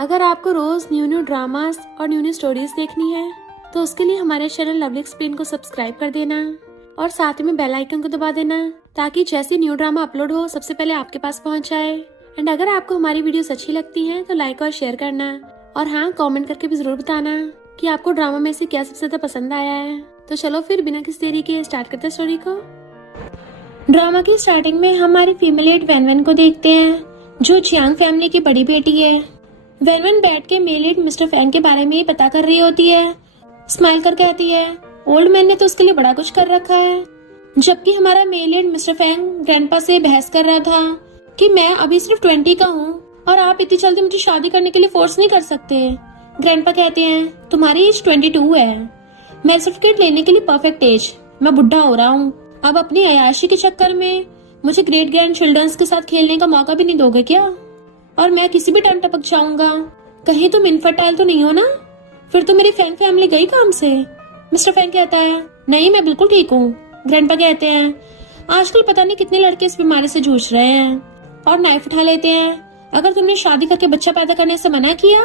अगर आपको रोज new new dramas और न्यू न्यू स्टोरीज देखनी है तो उसके लिए हमारे चैनल लवली एक्सप्लेन को सब्सक्राइब कर देना और साथ में बेल आइकन को दबा देना ताकि जैसे न्यू ड्रामा अपलोड हो सबसे पहले आपके पास पहुंच जाए। एंड अगर आपको हमारी वीडियोस अच्छी लगती हैं तो लाइक और शेयर करना और हाँ, कमेंट करके भी जरूर बताना कि आपको ड्रामा में से क्या सबसे ज्यादा पसंद आया है। तो चलो फिर बिना किसी देरी के स्टार्ट करते हैं स्टोरी को। ड्रामा की स्टार्टिंग में हमारी फीमेल लीड वैन को देखते हैं जो चियांग फैमिली की बड़ी बेटी है। वैन बैठ के मेल लीड मिस्टर फैंग के बारे में ही पता कर रही होती है। स्माइल कर कहती है, ओल्ड मैन ने तो उसके लिए बड़ा कुछ कर रखा है। जबकि हमारा male lead mister Fang grandpa से बहस कर रहा था कि मैं अभी सिर्फ 20 का हूँ और आप इतनी जल्दी मुझे शादी करने के लिए फोर्स नहीं कर सकते। ग्रैंडपा कहते हैं, तुम्हारी एज 22 है, मैरिज सर्टिफिकेट लेने के लिए परफेक्ट एज। मैं बुढ़ा हो रहा हूँ, अब अपनी अयाशी के चक्कर में मुझे ग्रेट ग्रैंड चिल्ड्रंस के साथ खेलने का मौका भी नहीं दोगे क्या? और मैं किसी भी टाइम टपक जाऊंगा। कहीं तुम इनफर्टाइल तो नहीं हो ना? फिर तो मेरी फैंग फैमिली गई काम से। मिस्टर फैंग कहता है, नहीं मैं बिल्कुल ठीक हूँ। ग्रैंडपा कहते हैं, आजकल पता नहीं कितने लड़के इस बीमारी से जूझ रहे हैं और नाइफ उठा लेते हैं। अगर तुमने शादी करके बच्चा पैदा करने से मना किया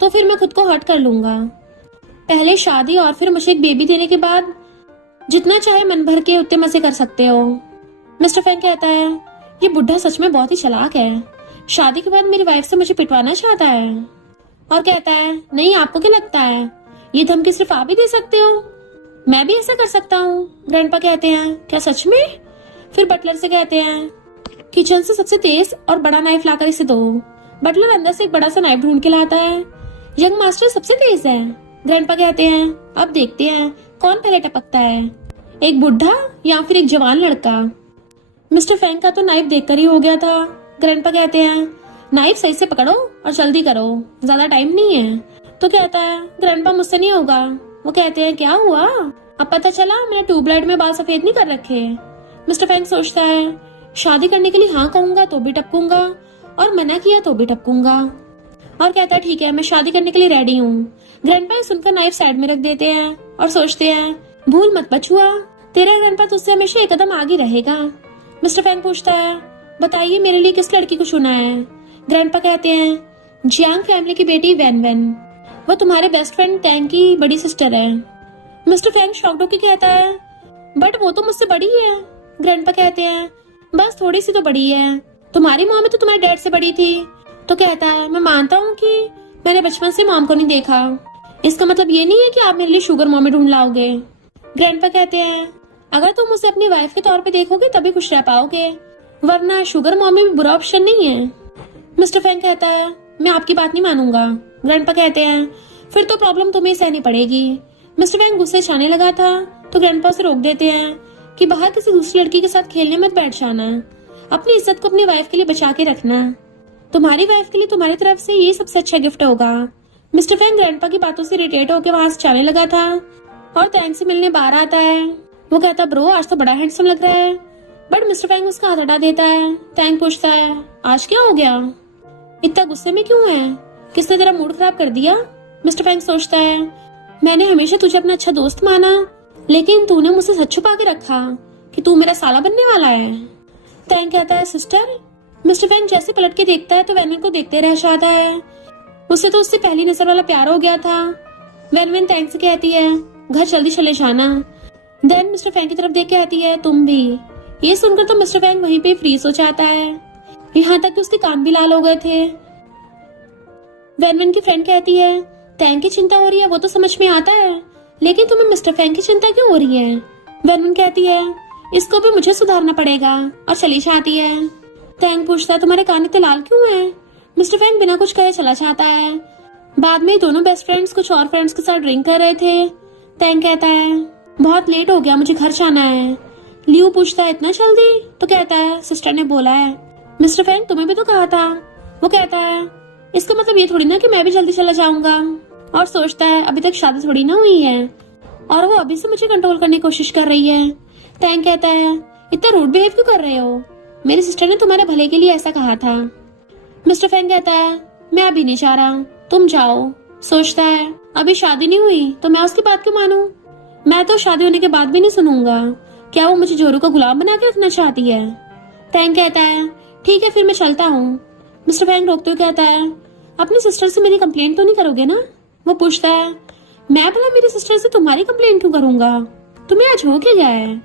तो फिर मैं खुद को हर्ट कर लूंगा। पहले शादी और फिर मुझे एक बेबी देने के बाद जितना चाहे मन भर के उतने मजे कर सकते हो। मिस्टर फैंग कहता है, ये बुढ़ा सच में बहुत ही चालाक है, शादी के बाद मेरी वाइफ से मुझे पिटवाना चाहता है। और कहता है, नहीं आपको क्या लगता है ये धमकी सिर्फ आप ही दे सकते हो? मैं भी ऐसा कर सकता हूँ। ग्रैंडपा कहते हैं, क्या सच में? फिर बटलर से कहते हैं, किचन से सबसे तेज और बड़ा नाइफ लाकर इसे दो। बटलर अंदर से एक बड़ा सा नाइफ ढूंढ के लाता है। यंग मास्टर सबसे तेज है। ग्रैंडपा कहते हैं, अब देखते हैं कौन पहले टपकता है, एक बुढ़ा या फिर एक जवान लड़का। मिस्टर फैंग का तो नाइफ देखकर ही हो गया था। ग्रैंडपा कहते हैं, नाइफ सही से पकड़ो और जल्दी करो, ज्यादा टाइम नहीं है। तो कहता है, ग्रैंडपा मुझसे नहीं होगा। वो कहते हैं, क्या हुआ? अब पता चला मैंने ट्यूबलाइट में बाल सफेद नहीं कर रखे। मिस्टर फैंग सोचता है, शादी करने के लिए हाँ कहूंगा तो भी टपकूंगा और मना किया तो भी टपकूंगा। और कहता है, ठीक है मैं शादी करने के लिए रेडी हूँ। ग्रैंडपा सुनकर नाइफ साइड में रख देते हैं और सोचते हैं, भूल मत बचुआ, तेरा ग्रैंडपा तुझसे हमेशा एक कदम आगे रहेगा। मिस्टर फैंग पूछता है, बताइए मेरे लिए किस लड़की को चुना है? ग्रैंडपा कहते हैं, जियांग फैमिली की बेटी वैन। वो तुम्हारे बेस्ट फ्रेंड टैंग की बड़ी सिस्टर है। मिस्टर फैंग शॉक्ड होकर कहता है, बट वो तो मुझसे बड़ी है। ग्रैंडपा कहते हैं, बस थोड़ी सी तो बड़ी है, तुम्हारी मॉम तो तुम्हारे डैड से बड़ी थी। तो कहता है, मैं मानता हूँ कि मैंने बचपन से मॉम को नहीं देखा, इसका मतलब ये नहीं है कि आप मेरे लिए शुगर मॉमी ढूंढ लाओगे। ग्रैंडपा कहते हैं, अगर तुम उसे अपनी वाइफ के तौर पे देखोगे तभी खुश रह पाओगे, वरना शुगर मॉमी भी बुरा ऑप्शन नहीं है। मिस्टर फैंग कहता है, मैं आपकी बात नहीं मानूंगा। ग्रैंडपा कहते हैं, फिर तो प्रॉब्लम तुम्हें सहनी पड़ेगी। मिस्टर फैंग गुस्से छाने लगा था तो ग्रैंडपा उसे रोक देते हैं कि बाहर किसी दूसरी लड़की के साथ खेलने मत बैठ जाना, अपनी इज्जत को अपनी वाइफ के लिए बचा के रखना, तुम्हारी वाइफ के लिए तुम्हारी तरफ से ये सबसे अच्छा गिफ्ट होगा। मिस्टर फैंग ग्रैंडपा की बातों से इरिटेट होकर वहां से जाने लगा था और टैंग से मिलने बाहर आता है। वो कहता, ब्रो आज तो बड़ा हैंडसम लग रहा है, बट मिस्टर फैंग उसका हाथ हटा देता है। टैंग पूछता है, आज क्या हो गया, इतना गुस्से में क्यों है, किसने तेरा मूड खराब कर दिया? मिस्टर फैंग सोचता है, मैंने हमेशा तुझे अपना अच्छा दोस्त माना, लेकिन तूने मुझसे सच छुपा के रखा कि तू मेरा साला बनने वाला है। टैंग कहता है, सिस्टर। मिस्टर फैंग जैसे पलट के देखता है तो वैन को देखते रह जाता है। उसे तो उससे पहली नजर वाला प्यार हो गया था। वैन टैंग से कहती है, घर जल्दी चले जाना। देन मिस्टर फैंग की तरफ देख के कहती है, तुम भी। ये सुनकर तो मिस्टर फैंग वहीं पे फ्रीज हो जाता है, यहाँ तक कि उसके कान भी लाल हो गए थे। वैन की फ्रेंड कहती है, टैंग की चिंता हो रही है वो तो समझ में आता है, लेकिन तुम्हें मिस्टर फैंग की चिंता क्यों हो रही है? वैन कहती है, इसको भी मुझे सुधारना पड़ेगा और चली जाती है। टैंग पूछता है, तुम्हारे कान इतने लाल क्यों हैं? मिस्टर फैंग बिना कुछ कहे चला जाता है। बाद में दोनों बेस्ट फ्रेंड्स कुछ और फ्रेंड्स के साथ ड्रिंक कर रहे थे। टैंग कहता है, बहुत लेट हो गया, मुझे घर जाना है। लियो पूछता है, इतना जल्दी? तो कहता है, सिस्टर ने बोला है। मिस्टर फैंग तुम्हें भी तो कहा था। वो कहता है, इसका मतलब ये थोड़ी ना कि मैं भी जल्दी चला जाऊंगा। और सोचता है, अभी तक शादी थोड़ी ना हुई है और वो अभी से मुझे कंट्रोल करने की कोशिश कर रही है। टैंग कहता है, इतना रूड बिहेव क्यों कर रहे हो? मेरी सिस्टर ने तुम्हारे भले के लिए ऐसा कहा था। मिस्टर फैंग कहता है, मैं अभी नहीं चाह रहा, तुम जाओ। सोचता है, अभी शादी नहीं हुई तो मैं उसकी बात क्यों मानूं? मैं तो शादी होने के बाद भी नहीं सुनूंगा। क्या वो मुझे जोरू का गुलाम बना के रखना चाहती है? टैंग कहता है, ठीक है फिर मैं चलता हूँ। मिस्टर फैंग रोकते हुए कहता है, अपनी सिस्टर से मेरी कंप्लेंट तो नहीं करोगे ना? वो पूछता है, मैं भला मेरी सिस्टर से तुम्हारी कंप्लेंट क्यों करूंगा? तुम्हें आज हो क्या गया है?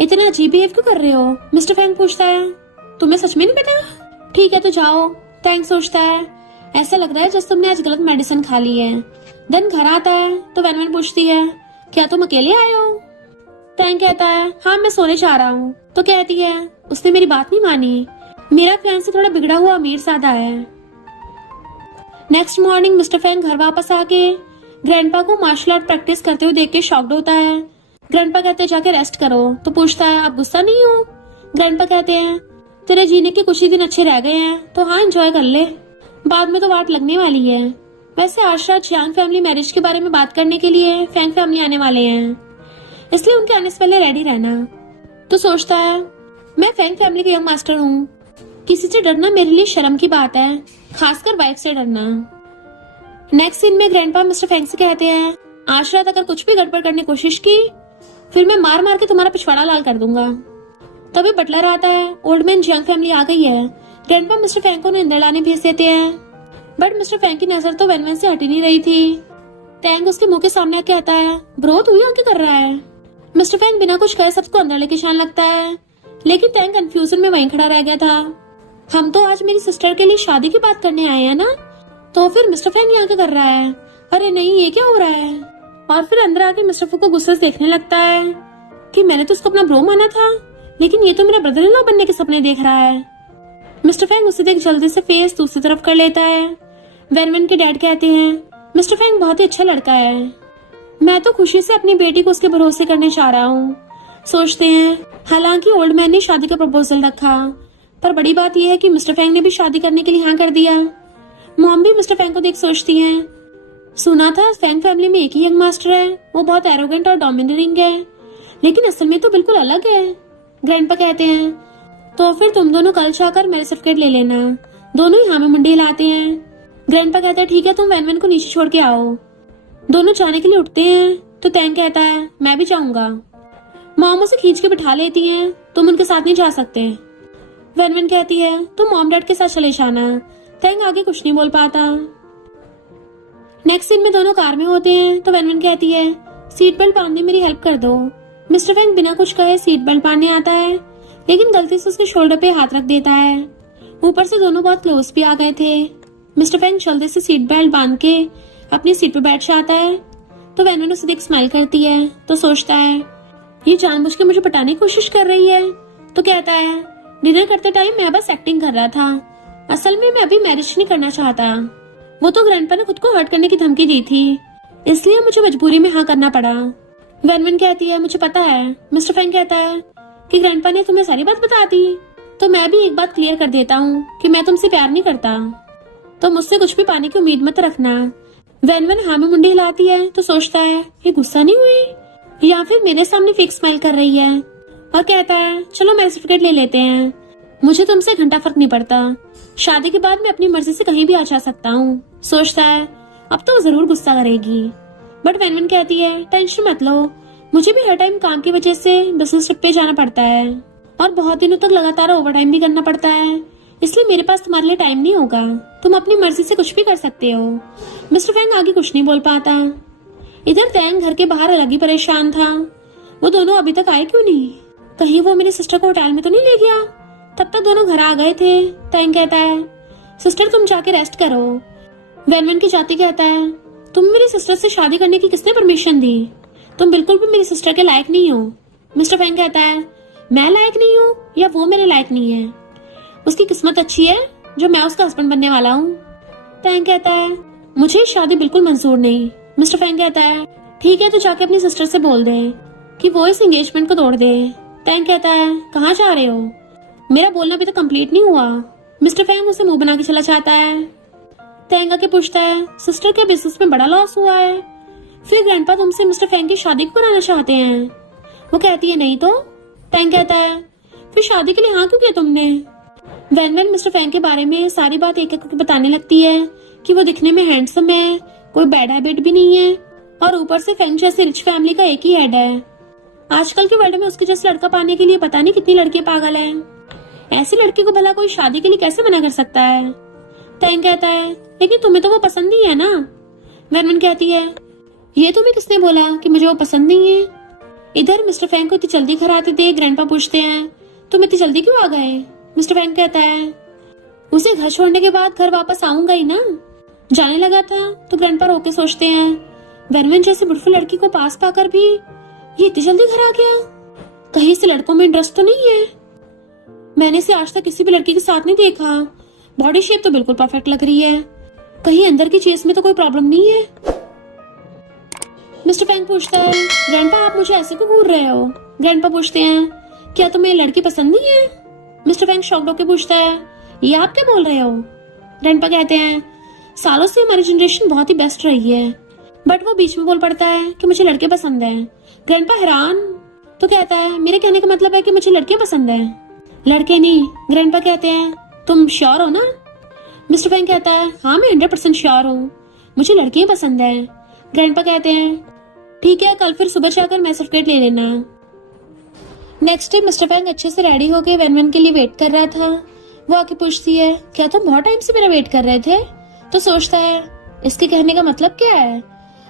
इतना अजीब बिहेव क्यों कर रहे हो? मिस्टर फैंग पूछता है। तुम्हें सच में नहीं पता? ठीक है तो जाओ। टैंग सोचता है, ऐसा लग रहा है जैसे तुमने आज गलत मेडिसिन खा ली है। देन घर आता है तो वैन वैन पूछती है, क्या तुम अकेले आए हो? टैंग कहता है, हाँ मैं सोने जा रहा हूँ। तो कहती है, उसने मेरी बात नहीं मानी। मेरा फियांसे थोड़ा बिगड़ा हुआ अमीर सादा है। नेक्स्ट मॉर्निंग मिस्टर फैंग घर वापस आके ग्रैंडपा को मार्शल आर्ट प्रैक्टिस करते हुए देख के शॉक्ड होता है। ग्रैंडपा कहते हैं, जाके रेस्ट करो। तो पूछता है, आप गुस्सा नहीं हो? ग्रैंडपा कहते हैं, तेरे जीने के कुछ ही दिन अच्छे रह गए हैं तो हाँ एंजॉय कर ले, बाद में तो वाट लगने वाली है। वैसे आज रात चियांग फैमिली मैरिज के बारे में बात करने के लिए फैंग फैमिली आने वाले हैं, इसलिए उनके आने से पहले रेडी रहना। तो सोचता है, मैं फैंग फैमिली का यंग मास्टर हूँ, किसी से डरना मेरे लिए शर्म की बात है, खासकर वाइफ से डरना। नेक्स्ट सीन में ग्रैंडपा मिस्टर फैंग से कहते हैं, आज रात अगर कुछ भी गड़बड़ करने की कोशिश की फिर मैं मार मार के तुम्हारा पिछवाड़ा लाल कर दूंगा। तभी बटलर आता है। ओल्ड मैन जियांग फैमिली आ गई है। ग्रैंडपा मिस्टर फैंग को अंदर लाने भेज देते हैं, बट मिस्टर फैंग की नजर तो वैन वैन से हट ही नहीं रही थी। टैंग उसके मुंह के सामने कहता है, ब्रो तू यहाँ क्या कर रहा है? मिस्टर फैंग बिना कुछ कहे सबको अंदर लेके जाने लगता है, लेकिन टैंग कंफ्यूजन में वहीं खड़ा रह गया था। हम तो आज मेरी सिस्टर के लिए शादी की बात करने आए हैं ना, तो फिर मिस्टर फैंग यहाँ क्या कर रहा है? अरे नहीं, ये क्या हो रहा है? और फिर अंदर आके मिस्टर फू को गुस्से से देखने लगता है कि मैंने तो उसको अपना ब्रो माना था, लेकिन ये तो मेरा ब्रदर इन लॉ बनने के सपने देख रहा है। मिस्टर फैंग उसे देख जल्दी से फेस दूसरी तरफ कर लेता है। वैन वैन के डैड कहते हैं, मिस्टर फैंग बहुत ही अच्छा लड़का है, मैं तो खुशी से अपनी बेटी को उसके भरोसे करने चाह रहा हूँ। सोचते हैं, हालांकि ओल्ड मैन ने शादी का प्रपोजल रखा, पर बड़ी बात यह है कि मिस्टर फैंग ने भी शादी करने के लिए हाँ कर दिया। मॉम भी मिस्टर फैंग को देख सोचती हैं, सुना था फैंग फैमिली में एक ही यंग मास्टर है, वो बहुत एरोगेंट और डोमिनेटिंग है, लेकिन असल में तो बिल्कुल अलग है। ग्रैंडपा कहते हैं, तो फिर तुम दोनों कल जाकर मेरे सर्टिफिकेट ले लेना। दोनों ही हाँ में मुंडी हिलाते हैं। ग्रैंडपा कहता है, ठीक है तुम वैन वैन को नीचे छोड़ के आओ। दोनों जाने के लिए उठते हैं तो टैंग कहता है, मैं भी जाऊंगा। मॉम उसे खींच के बिठा लेती हैं, तुम उनके साथ नहीं जा सकते। वैन वैन कहती है, तुम मॉम डैड के साथ चले जाना। टैंग आगे कुछ नहीं बोल पाता। नेक्स्ट सीन में दोनों कार में होते हैं तो वैन वैन कहती है, सीट बेल्ट बांधने मेरी हेल्प कर दो। मिस्टर फैंग बिना कुछ कहे सीट बेल्ट बांधने आता है, लेकिन गलती से उसके शोल्डर पे हाथ रख देता है। ऊपर से दोनों बहुत क्लोज भी आ गए थे। मिस्टर फैंग जल्दी से सीट बेल्ट बांध के अपनी सीट पे बैठ जाता है तो वैन वैन उसे देख स्माइल करती है। तो सोचता है, ये जानबूझ के मुझे पटाने की कोशिश कर रही है। तो कहता है, डिनर करते टाइम मैं बस एक्टिंग कर रहा था, असल में मैं अभी मैरिज नहीं करना चाहता। वो तो ग्रैंडपा ने खुद को हर्ट करने की धमकी दी थी, इसलिए मुझे मजबूरी में हाँ करना पड़ा। वैन वैन कहती है, मुझे पता है। मिस्टर फैंग कहता है कि ग्रैंडपा ने तुम्हें सारी बात बता दी, तो मैं भी एक बात क्लियर कर देता हूँ कि मैं तुमसे प्यार नहीं करता, तो मुझसे कुछ भी पाने की उम्मीद मत रखना। वैन वैन हाँ में मुंडी हिलाती है तो सोचता है, ये गुस्सा नहीं हुई या फिर मेरे सामने फेक स्माइल कर रही है, और कहता है, चलो मैं सर्टिफिकेट ले लेते हैं, मुझे तुमसे घंटा फर्क नहीं पड़ता, शादी के बाद मैं अपनी मर्जी से कहीं भी आ जा सकता हूँ। सोचता है, अब तो वो जरूर गुस्सा करेगी, बट वैन वैन कहती है, टेंशन मत लो, मुझे भी हर टाइम काम की वजह से बिजनेस ट्रिप पे जाना पड़ता है और बहुत दिनों तक लगातार ओवर टाइम भी करना पड़ता है, इसलिए मेरे पास तुम्हारे लिए टाइम नहीं होगा, तुम अपनी मर्जी से कुछ भी कर सकते हो। मिस्टर फैंग आगे कुछ नहीं बोल पाता। इधर टैंग घर के बाहर अलग ही परेशान था, वो दोनों अभी तक आए क्यों नहीं? कहीं वो मेरी सिस्टर को होटल में तो नहीं ले गया? तब तक दोनों घर आ गए थे। टैंग कहता है, सिस्टर तुम जाके रेस्ट करो। वैन वैन की जाती कहता है, तुम मेरी सिस्टर से शादी करने की किसने परमिशन दी? तुम बिल्कुल भी मेरी सिस्टर के लायक नहीं हो। मिस्टर फैंग कहता है, मैं लायक नहीं हूँ या वो मेरे लायक नहीं है? उसकी किस्मत अच्छी है जो मैं उसका हस्बैंड बनने वाला हूँ। टैंग कहता है, मुझे शादी बिल्कुल मंजूर नहीं। मिस्टर फैंग कहता है, ठीक है तो जाके अपनी सिस्टर से बोल दे कि वो इस एंगेजमेंट को तोड़ दे। टैंग कहता है, कहाँ जा रहे हो? मेरा बोलना अभी तक कंप्लीट नहीं हुआ। मिस्टर फैंग उसे मुंह बना के चला जाता है। टैंग आके पूछता है, सिस्टर के बिजनेस में बड़ा लॉस हुआ है, फिर ग्रैंडपा तुमसे मिस्टर फैंग की शादी को कराना चाहते हैं। वो कहती है, नहीं तो। टैंग कहता है, फिर शादी के लिए हाँ क्यों किया तुमने? वैन वैन मिस्टर फैंग के बारे में सारी बात एक एक करके बताने लगती है कि वो दिखने में हैंडसम है, कोई बैड हैबिट भी नहीं है, और ऊपर से फैंग जैसे रिच फैमिली का एक ही हेड है। आजकल के वर्ल्ड में उसके जैसे लड़का पाने के लिए पता नहीं कितनी लड़कियां पागल हैं। ऐसी लड़की को भला कोई शादी के लिए कैसे मना कर सकता है? टैंग कहता है लेकिन तुम्हें तो वो पसंद नहीं है ना। वेनवन कहती है ये तुम्हें किसने बोला कि मुझे वो पसंद नहीं है। इधर मिस्टर फैंग को इतनी जल्दी घर आते थे ग्रैंडपा पूछते हैं तुम इतनी जल्दी क्यों आ गए। मिस्टर फैंग कहता है उसे घर छोड़ने के बाद घर वापस आऊंगा ही ना, जाने लगा था। तो ग्रैंडपा रोके सोचते हैं वेनवन जैसी ब्यूटीफुल लड़की को पास पाकर भी ये इतनी जल्दी घर आ गया, कहीं से लड़कों में इंटरेस्ट तो नहीं है। मैंने इसे आज तक किसी भी लड़की के साथ नहीं देखा, बॉडी शेप तो बिल्कुल परफेक्ट लग रही है, कहीं अंदर की चीज में तो कोई प्रॉब्लम नहीं है। मिस्टर फैंग पूछता है ग्रैंडपा आप मुझे ऐसे क्यों घूर रहे हो। ग्रैंडपा पूछते हैं क्या तुम्हें लड़की पसंद नहीं है। मिस्टर फैंग शॉक्ड होकर पूछता है ये आप क्या बोल रहे हो। ग्रैंडपा कहते हैं सालों से हमारी जनरेशन बहुत ही बेस्ट रही है, बट वो बीच में बोल पड़ता है कि मुझे लड़के पसंद है। ग्रैंडपा हैरान तो कहता है मेरे कहने का मतलब है कि मुझे लड़के पसंद है, लड़के नहीं। ग्रैंडपा कहते हैं तुम श्योर हो ना। मिस्टर फैंग कहता है हाँ मैं 100% श्योर हूँ, मुझे लड़के ही पसंद है। ग्रैंडपा कहते हैं ठीक है कल फिर सुबह जाकर मैं सर्टिफिकेट ले लेना। नेक्स्ट डे मिस्टर फैंग अच्छे से रेडी होके वेनवन के लिए वेट कर रहा था। वो आके पूछती है क्या तुम बहुत टाइम से मेरा वेट कर रहे थे। तो सोचता है इसके कहने का मतलब क्या है,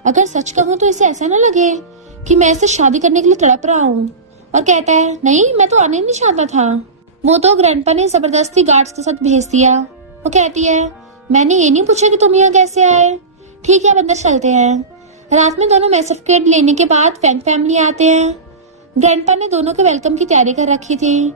अगर सच कहूँ तो इसे ऐसा ना लगे कि मैं इसे शादी करने के लिए तड़प रहा हूँ। और कहता है नहीं मैं तो आने नहीं चाहता था, वो तो ग्रैंडपा ने जबरदस्ती गार्ड्स के साथ भेज दिया। वो कहती है मैंने ये नहीं पूछा कि तुम यहाँ कैसे आए, ठीक है अब अंदर चलते हैं। रात में दोनों मैथ सर्टिफिकेट लेने के बाद फैंग फैमिली आते हैं। ग्रैंडपा ने दोनों के वेलकम की तैयारी कर रखी थी।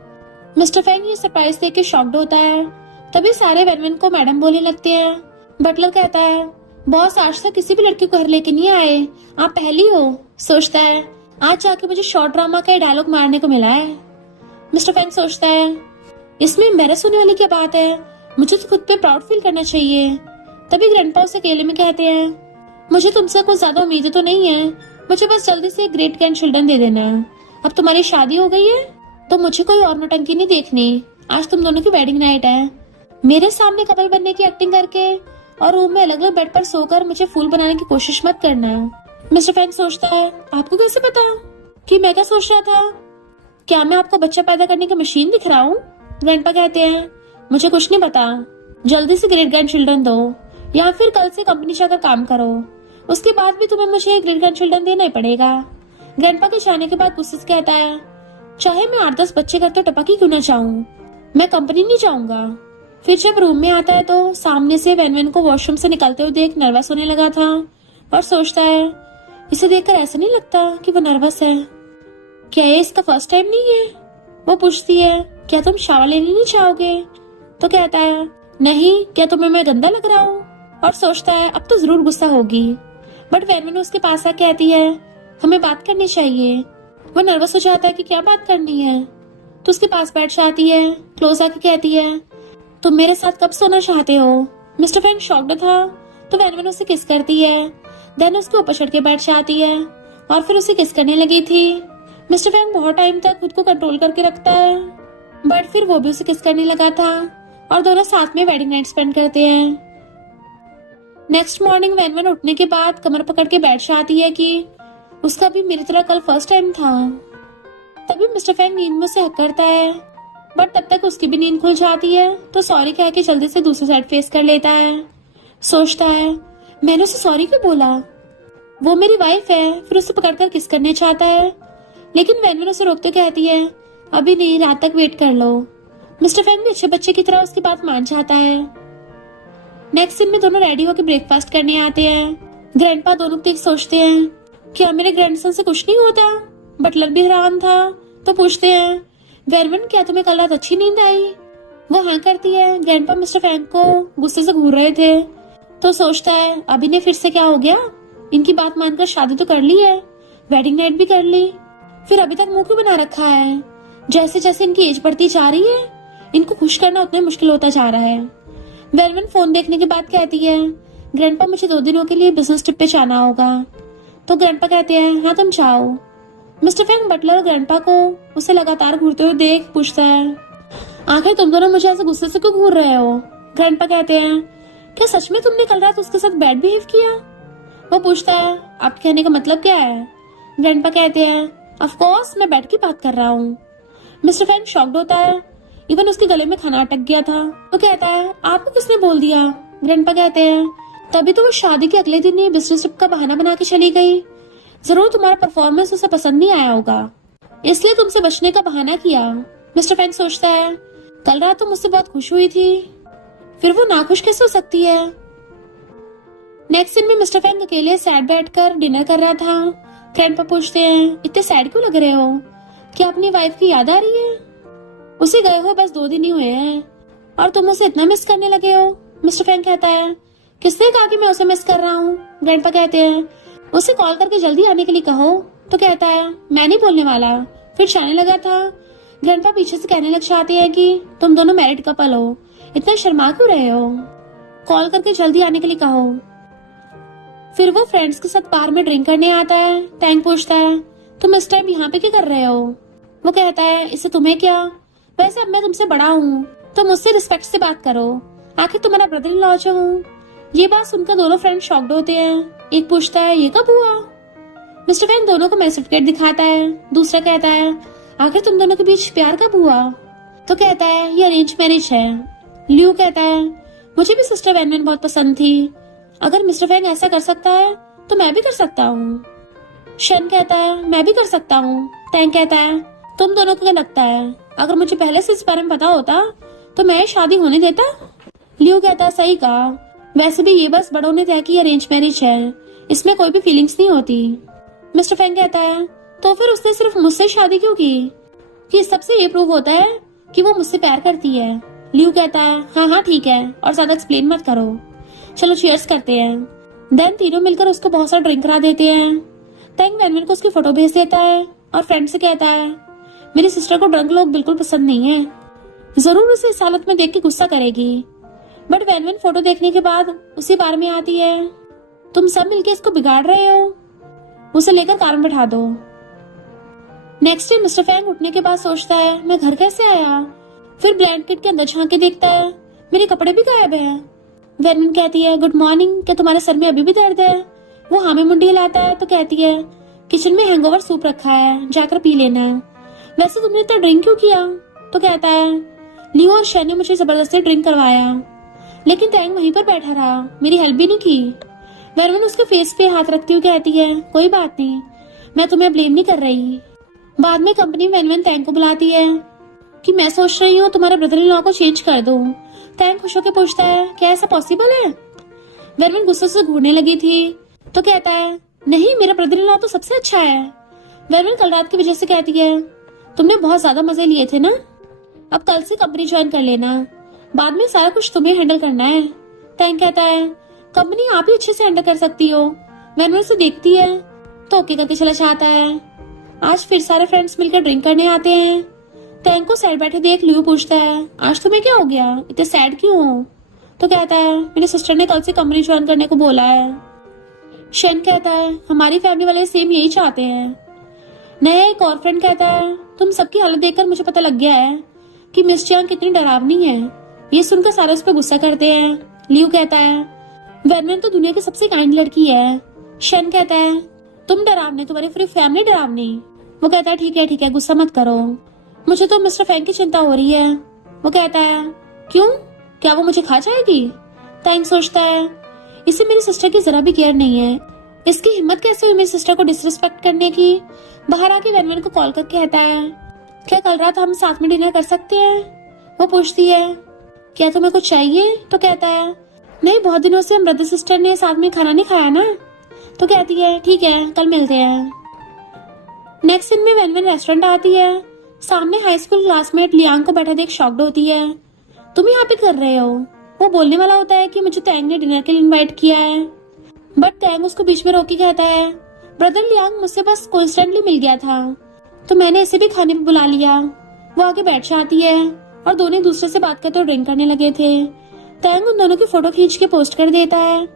मिस्टर फैंग ये सरप्राइज देख के शॉक्ड होता है। तभी सारे वेनवन को मैडम बोलने लगते हैं। बटलर कहता है बॉस आज तक किसी भी लड़की को घर लेके नहीं आए, आप पहली हो। सोचता है आज जाके मुझे शॉर्ट ड्रामा का डायलॉग मारने को मिला है। मिस्टर फैंग सोचता है इसमें एम्बैरेस होने वाली क्या बात है, मुझे तो खुद पे प्राउड फील करना चाहिए। तभी ग्रैंडपा उसे अकेले में कहते हैं मुझे तुमसे कुछ ज्यादा उम्मीदें तो नहीं है, मुझे बस जल्दी से ग्रेट ग्रैंड चिल्ड्रन दे देना। अब तुम्हारी शादी हो गई है तो मुझे कोई और नौटंकी नहीं देखनी, आज तुम दोनों की वेडिंग नाइट है। मेरे सामने कपल बनने की एक्टिंग करके और रूम में अलग अलग बेड पर सोकर मुझे फूल बनाने की कोशिश मत करना। मिस्टर फैंग सोचता है आपको कैसे पता कि मैं क्या सोच रहा था, क्या मैं आपको बच्चा पैदा करने की मशीन दिख रहा हूँ। ग्रैंडपा कहते हैं मुझे कुछ नहीं पता, जल्दी से ग्रेट ग्रैंड चिल्ड्रन दो या फिर कल से कंपनी जाकर काम करो, उसके बाद भी तुम्हें मुझे ग्रेट ग्रैंड चिल्ड्रन देना ही पड़ेगा। ग्रैंडपा के जाने के बाद गुस्से से कहता है चाहे मैं 8-10 बच्चे कर तो टपक ही क्यों ना चाहूँ, मैं कंपनी नहीं जाऊंगा। फिर जब रूम में आता है तो सामने से वेनवन को वॉशरूम से निकलते हुए देख नर्वस होने लगा था और सोचता है इसे देखकर ऐसा नहीं लगता कि वो नर्वस है, क्या ये इसका फर्स्ट टाइम नहीं है। वो पूछती है क्या तुम शावर लेने नहीं चाहोगे। तो कहता है नहीं, क्या तुम्हें मैं गंदा लग रहा हूँ। और सोचता है अब तो जरूर गुस्सा होगी, बट वेनवन उसके पास आके कहती है हमें बात करनी चाहिए। वो नर्वस हो जाता है कि क्या बात करनी है, तो उसके पास बैठ जाती है, क्लोज आके कहती है तुम मेरे साथ कब सोना चाहते हो। मिस्टर फैंग शॉक्ड था तो वेनवन उसे किस करती है, देन उसके ऊपर चढ़ के बैठ जाती है और फिर उसे किस करने लगी थी। मिस्टर फैंग बहुत टाइम तक खुद को कंट्रोल करके रखता है, बट फिर वो भी उसे किस करने लगा था और दोनों साथ में वेडिंग नाइट स्पेंड करते हैं। नेक्स्ट मॉर्निंग वेनवन उठने के बाद कमर पकड़ के बैठ जाती है कि उसका भी मेरी तरह कल फर्स्ट टाइम था। तभी मिस्टर फैंग नींद में उसे हक करता है, बट तब तक उसकी भी नींद खुल जाती है तो सॉरी कह के जल्दी से दूसरी साइड फेस कर लेता है। सोचता है मैंने उसे सॉरी क्यों बोला, वो मेरी वाइफ है। फिर उसे पकड़कर किस करने चाहता है, लेकिन वेनवन उसे रोकते कहती है अभी नहीं, रात तक वेट कर लो। मिस्टर फैंग भी अच्छे बच्चे की तरह उसकी बात मान जाता है। नेक्स्ट दिन में दोनों रेडी होकर ब्रेकफास्ट करने आते हैं। ग्रैंडपा दोनों को देख सोचते हैं क्या मेरे ग्रैंडसन से कुछ नहीं होता। बटलर भी हैरान था तो पूछते हैं वेनवन क्या तुम्हें कल रात अच्छी नींद आई। वो हाँ करती है। ग्रैंडपा मिस्टर फैंग को गुस्से से घूर रहे थे तो सोचता है अभी ने फिर से क्या हो गया, इनकी बात मानकर शादी तो कर ली है, वेडिंग नाइट भी कर ली, फिर अभी तक मुंह क्यों बना रखा है। जैसे जैसे इनकी एज बढ़ती जा रही है इनको खुश करना उतना मुश्किल होता जा रहा है। वेनवन फोन देखने के बाद कहती है ग्रैंडपा मुझे 2 दिनों के लिए बिजनेस ट्रिप पे जाना होगा। तो ग्रैंडपा कहते हैं हाँ तुम जाओ। मिस्टर फैंग बटलर और ग्रैंडपा को उसे लगातार घूरते हुए देख पूछता है आखिर तुम दोनों मुझे ऐसे गुस्से से क्यों घूर रहे हो। ग्रैंडपा कहते हैं क्या सच में तुमने कल रात उसके साथ बैड बिहेव किया। वो पूछता है आप कहने का मतलब क्या है। ग्रैंडपा कहते हैं ऑफ कोर्स मैं बैड की बात कर रहा हूँ। मिस्टर फैंग शॉक्ड होता है, इवन उसके गले में खाना अटक गया था। तो कहता है आपको किसने बोल दिया? ग्रैंडपा कहते हैं तभी तो वो शादी के अगले दिन ही बिजनेस ट्रिप का बहाना बना के चली गई। जरूर तुम्हारा परफॉर्मेंस उसे पसंद नहीं आया होगा, इसलिए तुमसे बचने का बहाना किया। मिस्टर फैंग सोचता है कल रात तो मुझसे बहुत खुश हुई थी, फिर वो नाखुश कैसे हो सकती है। नेक्स्ट दिन में मिस्टर फैंग अकेले सैड बैठकर डिनर कर रहा था। ग्रैंडपा पूछते हैं इतने सैड क्यों लग रहे हो? क्या अपनी वाइफ की याद आ रही है? उसे गए हो बस 2 दिन ही हुए हैं और तुम उसे इतना मिस करने लगे हो। मिस्टर फैंग कहता है किसने कहा कि मैं उसे मिस कर रहा हूँ? ग्रैंडपा कहते हैं उसे कॉल करके जल्दी आने के लिए कहो। तो कहता है मैं नहीं बोलने वाला, फिर जाने लगा था। ग्रैंडपा पीछे से कहने लग जाते हैं कि तुम दोनों मैरिड कपल हो, इतना शर्मा क्यों रहे हो? कॉल करके जल्दी आने के लिए कहो। फिर वो फ्रेंड्स के साथ बार में ड्रिंक करने आता है। टैंग पूछता है तुम इस टाइम यहाँ पे क्या कर रहे हो? वो कहता है इससे तुम्हें क्या, वैसे अब मैं तुमसे बड़ा हूँ तो मुझसे रिस्पेक्ट से बात करो, आखिर तुम्हारा ब्रदर इन लॉ जो हूँ। ये बात सुनकर दोनों फ्रेंड शॉक्ड होते हैं। एक पूछता है ये कब हुआ? मिस्टर फैंग दोनों को मैरिज सर्टिफिकेट दिखाता है। दूसरा कहता है आखिर तुम दोनों के बीच प्यार कब हुआ? तो कहता है ये अरेंज मैरिज है। लियू कहता है मुझे भी सिस्टर वैन बहुत पसंद थी, अगर मिस्टर फैंग ऐसा कर सकता है तो मैं भी कर सकता हूँ। शन कहता है मैं भी कर सकता हूँ। टैंग कहता है तुम दोनों को क्या लगता है अगर मुझे पहले से इस बारे में पता होता तो मैं शादी होने देता? लियू कहता है सही कहा, वैसे भी ये बस बड़ों ने तय की अरेंज मैरिज है, इसमें कोई भी फीलिंग्स नहीं होती। मिस्टर फैंग कहता है तो फिर उसने सिर्फ मुझसे शादी क्यों की? कि इस सबसे ये प्रूव होता है कि वो मुझसे प्यार करती है। लियू कहता है हाँ ठीक है और ज्यादा एक्सप्लेन मत करो, चलो चीयर्स करते हैं। देन तीनों मिलकर उसको बहुत सारा ड्रिंक करा देते हैं। टैंग वैनवन को उसकी फोटो भेज देता है और फ्रेंड से कहता है मेरी सिस्टर को ड्रंक लोग बिल्कुल पसंद नहीं है, जरूर उसे इस हालत में देख के गुस्सा करेगी। बट वैनवन फोटो देखने के बाद उसी बार में आती है तुम सब मिलके इसको बिगाड़ रहे हो, उसे लेकर कार में बैठा दो। नेक्स्ट डे मिस्टर फैंग उठने के बाद सोचता है मैं घर कैसे आया? फिर ब्लैंकेट के अंदर झांक के देखता है मेरे कपड़े भी गायब है। वैनवन कहती है गुड मॉर्निंग, क्या तुम्हारे सर में अभी भी दर्द है? वो हाँ में मुंडी हिलाता है तो कहती है किचन में हैंगओवर सूप रखा है, जाकर पी लेना। वैसे तुमने इतना ड्रिंक क्यों किया? तो कहता है लियो और शन ने मुझे जबरदस्ती ड्रिंक करवाया, लेकिन टैंग वहीं पर बैठा रहा, मेरी हेल्प भी नहीं की। वैनवन उसके फेस पे हाथ रखती हुई कहती है कोई बात नहीं, मैं तुम्हें ब्लेम नहीं कर रही। बाद में कंपनी वैनवन टैंग को बुलाती है कि मैं सोच रही हूँ तुम्हारे ब्रदर इन लॉ को चेंज कर दूं। टैंग खुश होकर पूछता है क्या ऐसा पॉसिबल है? वैनवन गुस्से से घूरने लगी थी तो कहता है नहीं, मेरा ब्रदर इन लॉ तो सबसे अच्छा है। वैनवन कल रात की वजह से कहती है तुमने बहुत ज्यादा मजे लिए थे ना, अब कल से कंपनी ज्वाइन कर लेना, बाद में सारा कुछ तुम्हें हैंडल करना है। टैंग कहता है कंपनी आप ही अच्छे से हैंडल कर सकती हो। वैनवन उसे देखती है तो ओके करके चला जाता है। आज फिर सारे फ्रेंड्स मिलकर ड्रिंक करने आते हैं। टैंग को सैड बैठे देख लियो पूछता है आज तुम्हें क्या हो गया, इतने सैड क्यों हो? तो कहता है मेरी सिस्टर ने कल से कंपनी ज्वाइन करने को बोला है। शेन कहता है हमारी फैमिली वाले सेम यही चाहते हैं। नया एक और फ्रेंड कहता है तुम सबकी हालत देखकर मुझे पता लग गया है कि मिस चांग कितनी डरावनी है। ये सुनकर सारे उस पर गुस्सा करते हैं। लियू कहता है वैनवन तो दुनिया की सबसे काइंड लड़की है। शेन कहता है तुम डरावने, तुम्हारी पूरी फैमिली डरावनी। वो कहता है ठीक है गुस्सा मत करो, मुझे तो मिस्टर फैंग की चिंता हो रही है। वो कहता है क्यों, क्या वो मुझे खा जाएगी? टैंग सोचता है इसे मेरी सिस्टर की जरा भी केयर नहीं है, इसकी हिम्मत कैसे हुई मेरी सिस्टर को डिसरिस्पेक्ट करने की। बाहर आके वैनवन को कॉल करके कहता है क्या कल रात हम साथ में डिनर कर सकते हैं? वो पूछती है क्या तुम्हें कुछ चाहिए? तो कहता है नहीं, बहुत दिनों से हम ब्रदर सिस्टर ने साथ में खाना नहीं खाया ना। तो कहती है ठीक है कल मिलते हैं। नेक्स्ट दिन में वैनवन रेस्टोरेंट आती है। सामने हाई स्कूल क्लासमेट लियांग को बैठा देख शॉक्ड होती है। तुम यहाँ पे कर रहे हो? वो बोलने वाला होता है कि मुझे टैंग ने डिनर के लिए इनवाइट किया है, बट टैंग उसको बीच में रोक के कहता है ब्रदर लियांग मुझसे बस कोइंसिडेंटली मिल गया था तो मैंने इसे भी खाने पे बुला लिया। वो आके बैठ जाती है और दोनों एक दूसरे से बात करते और ड्रिंक करने लगे थे। टैंग उन दोनों की फोटो खींच के पोस्ट कर देता है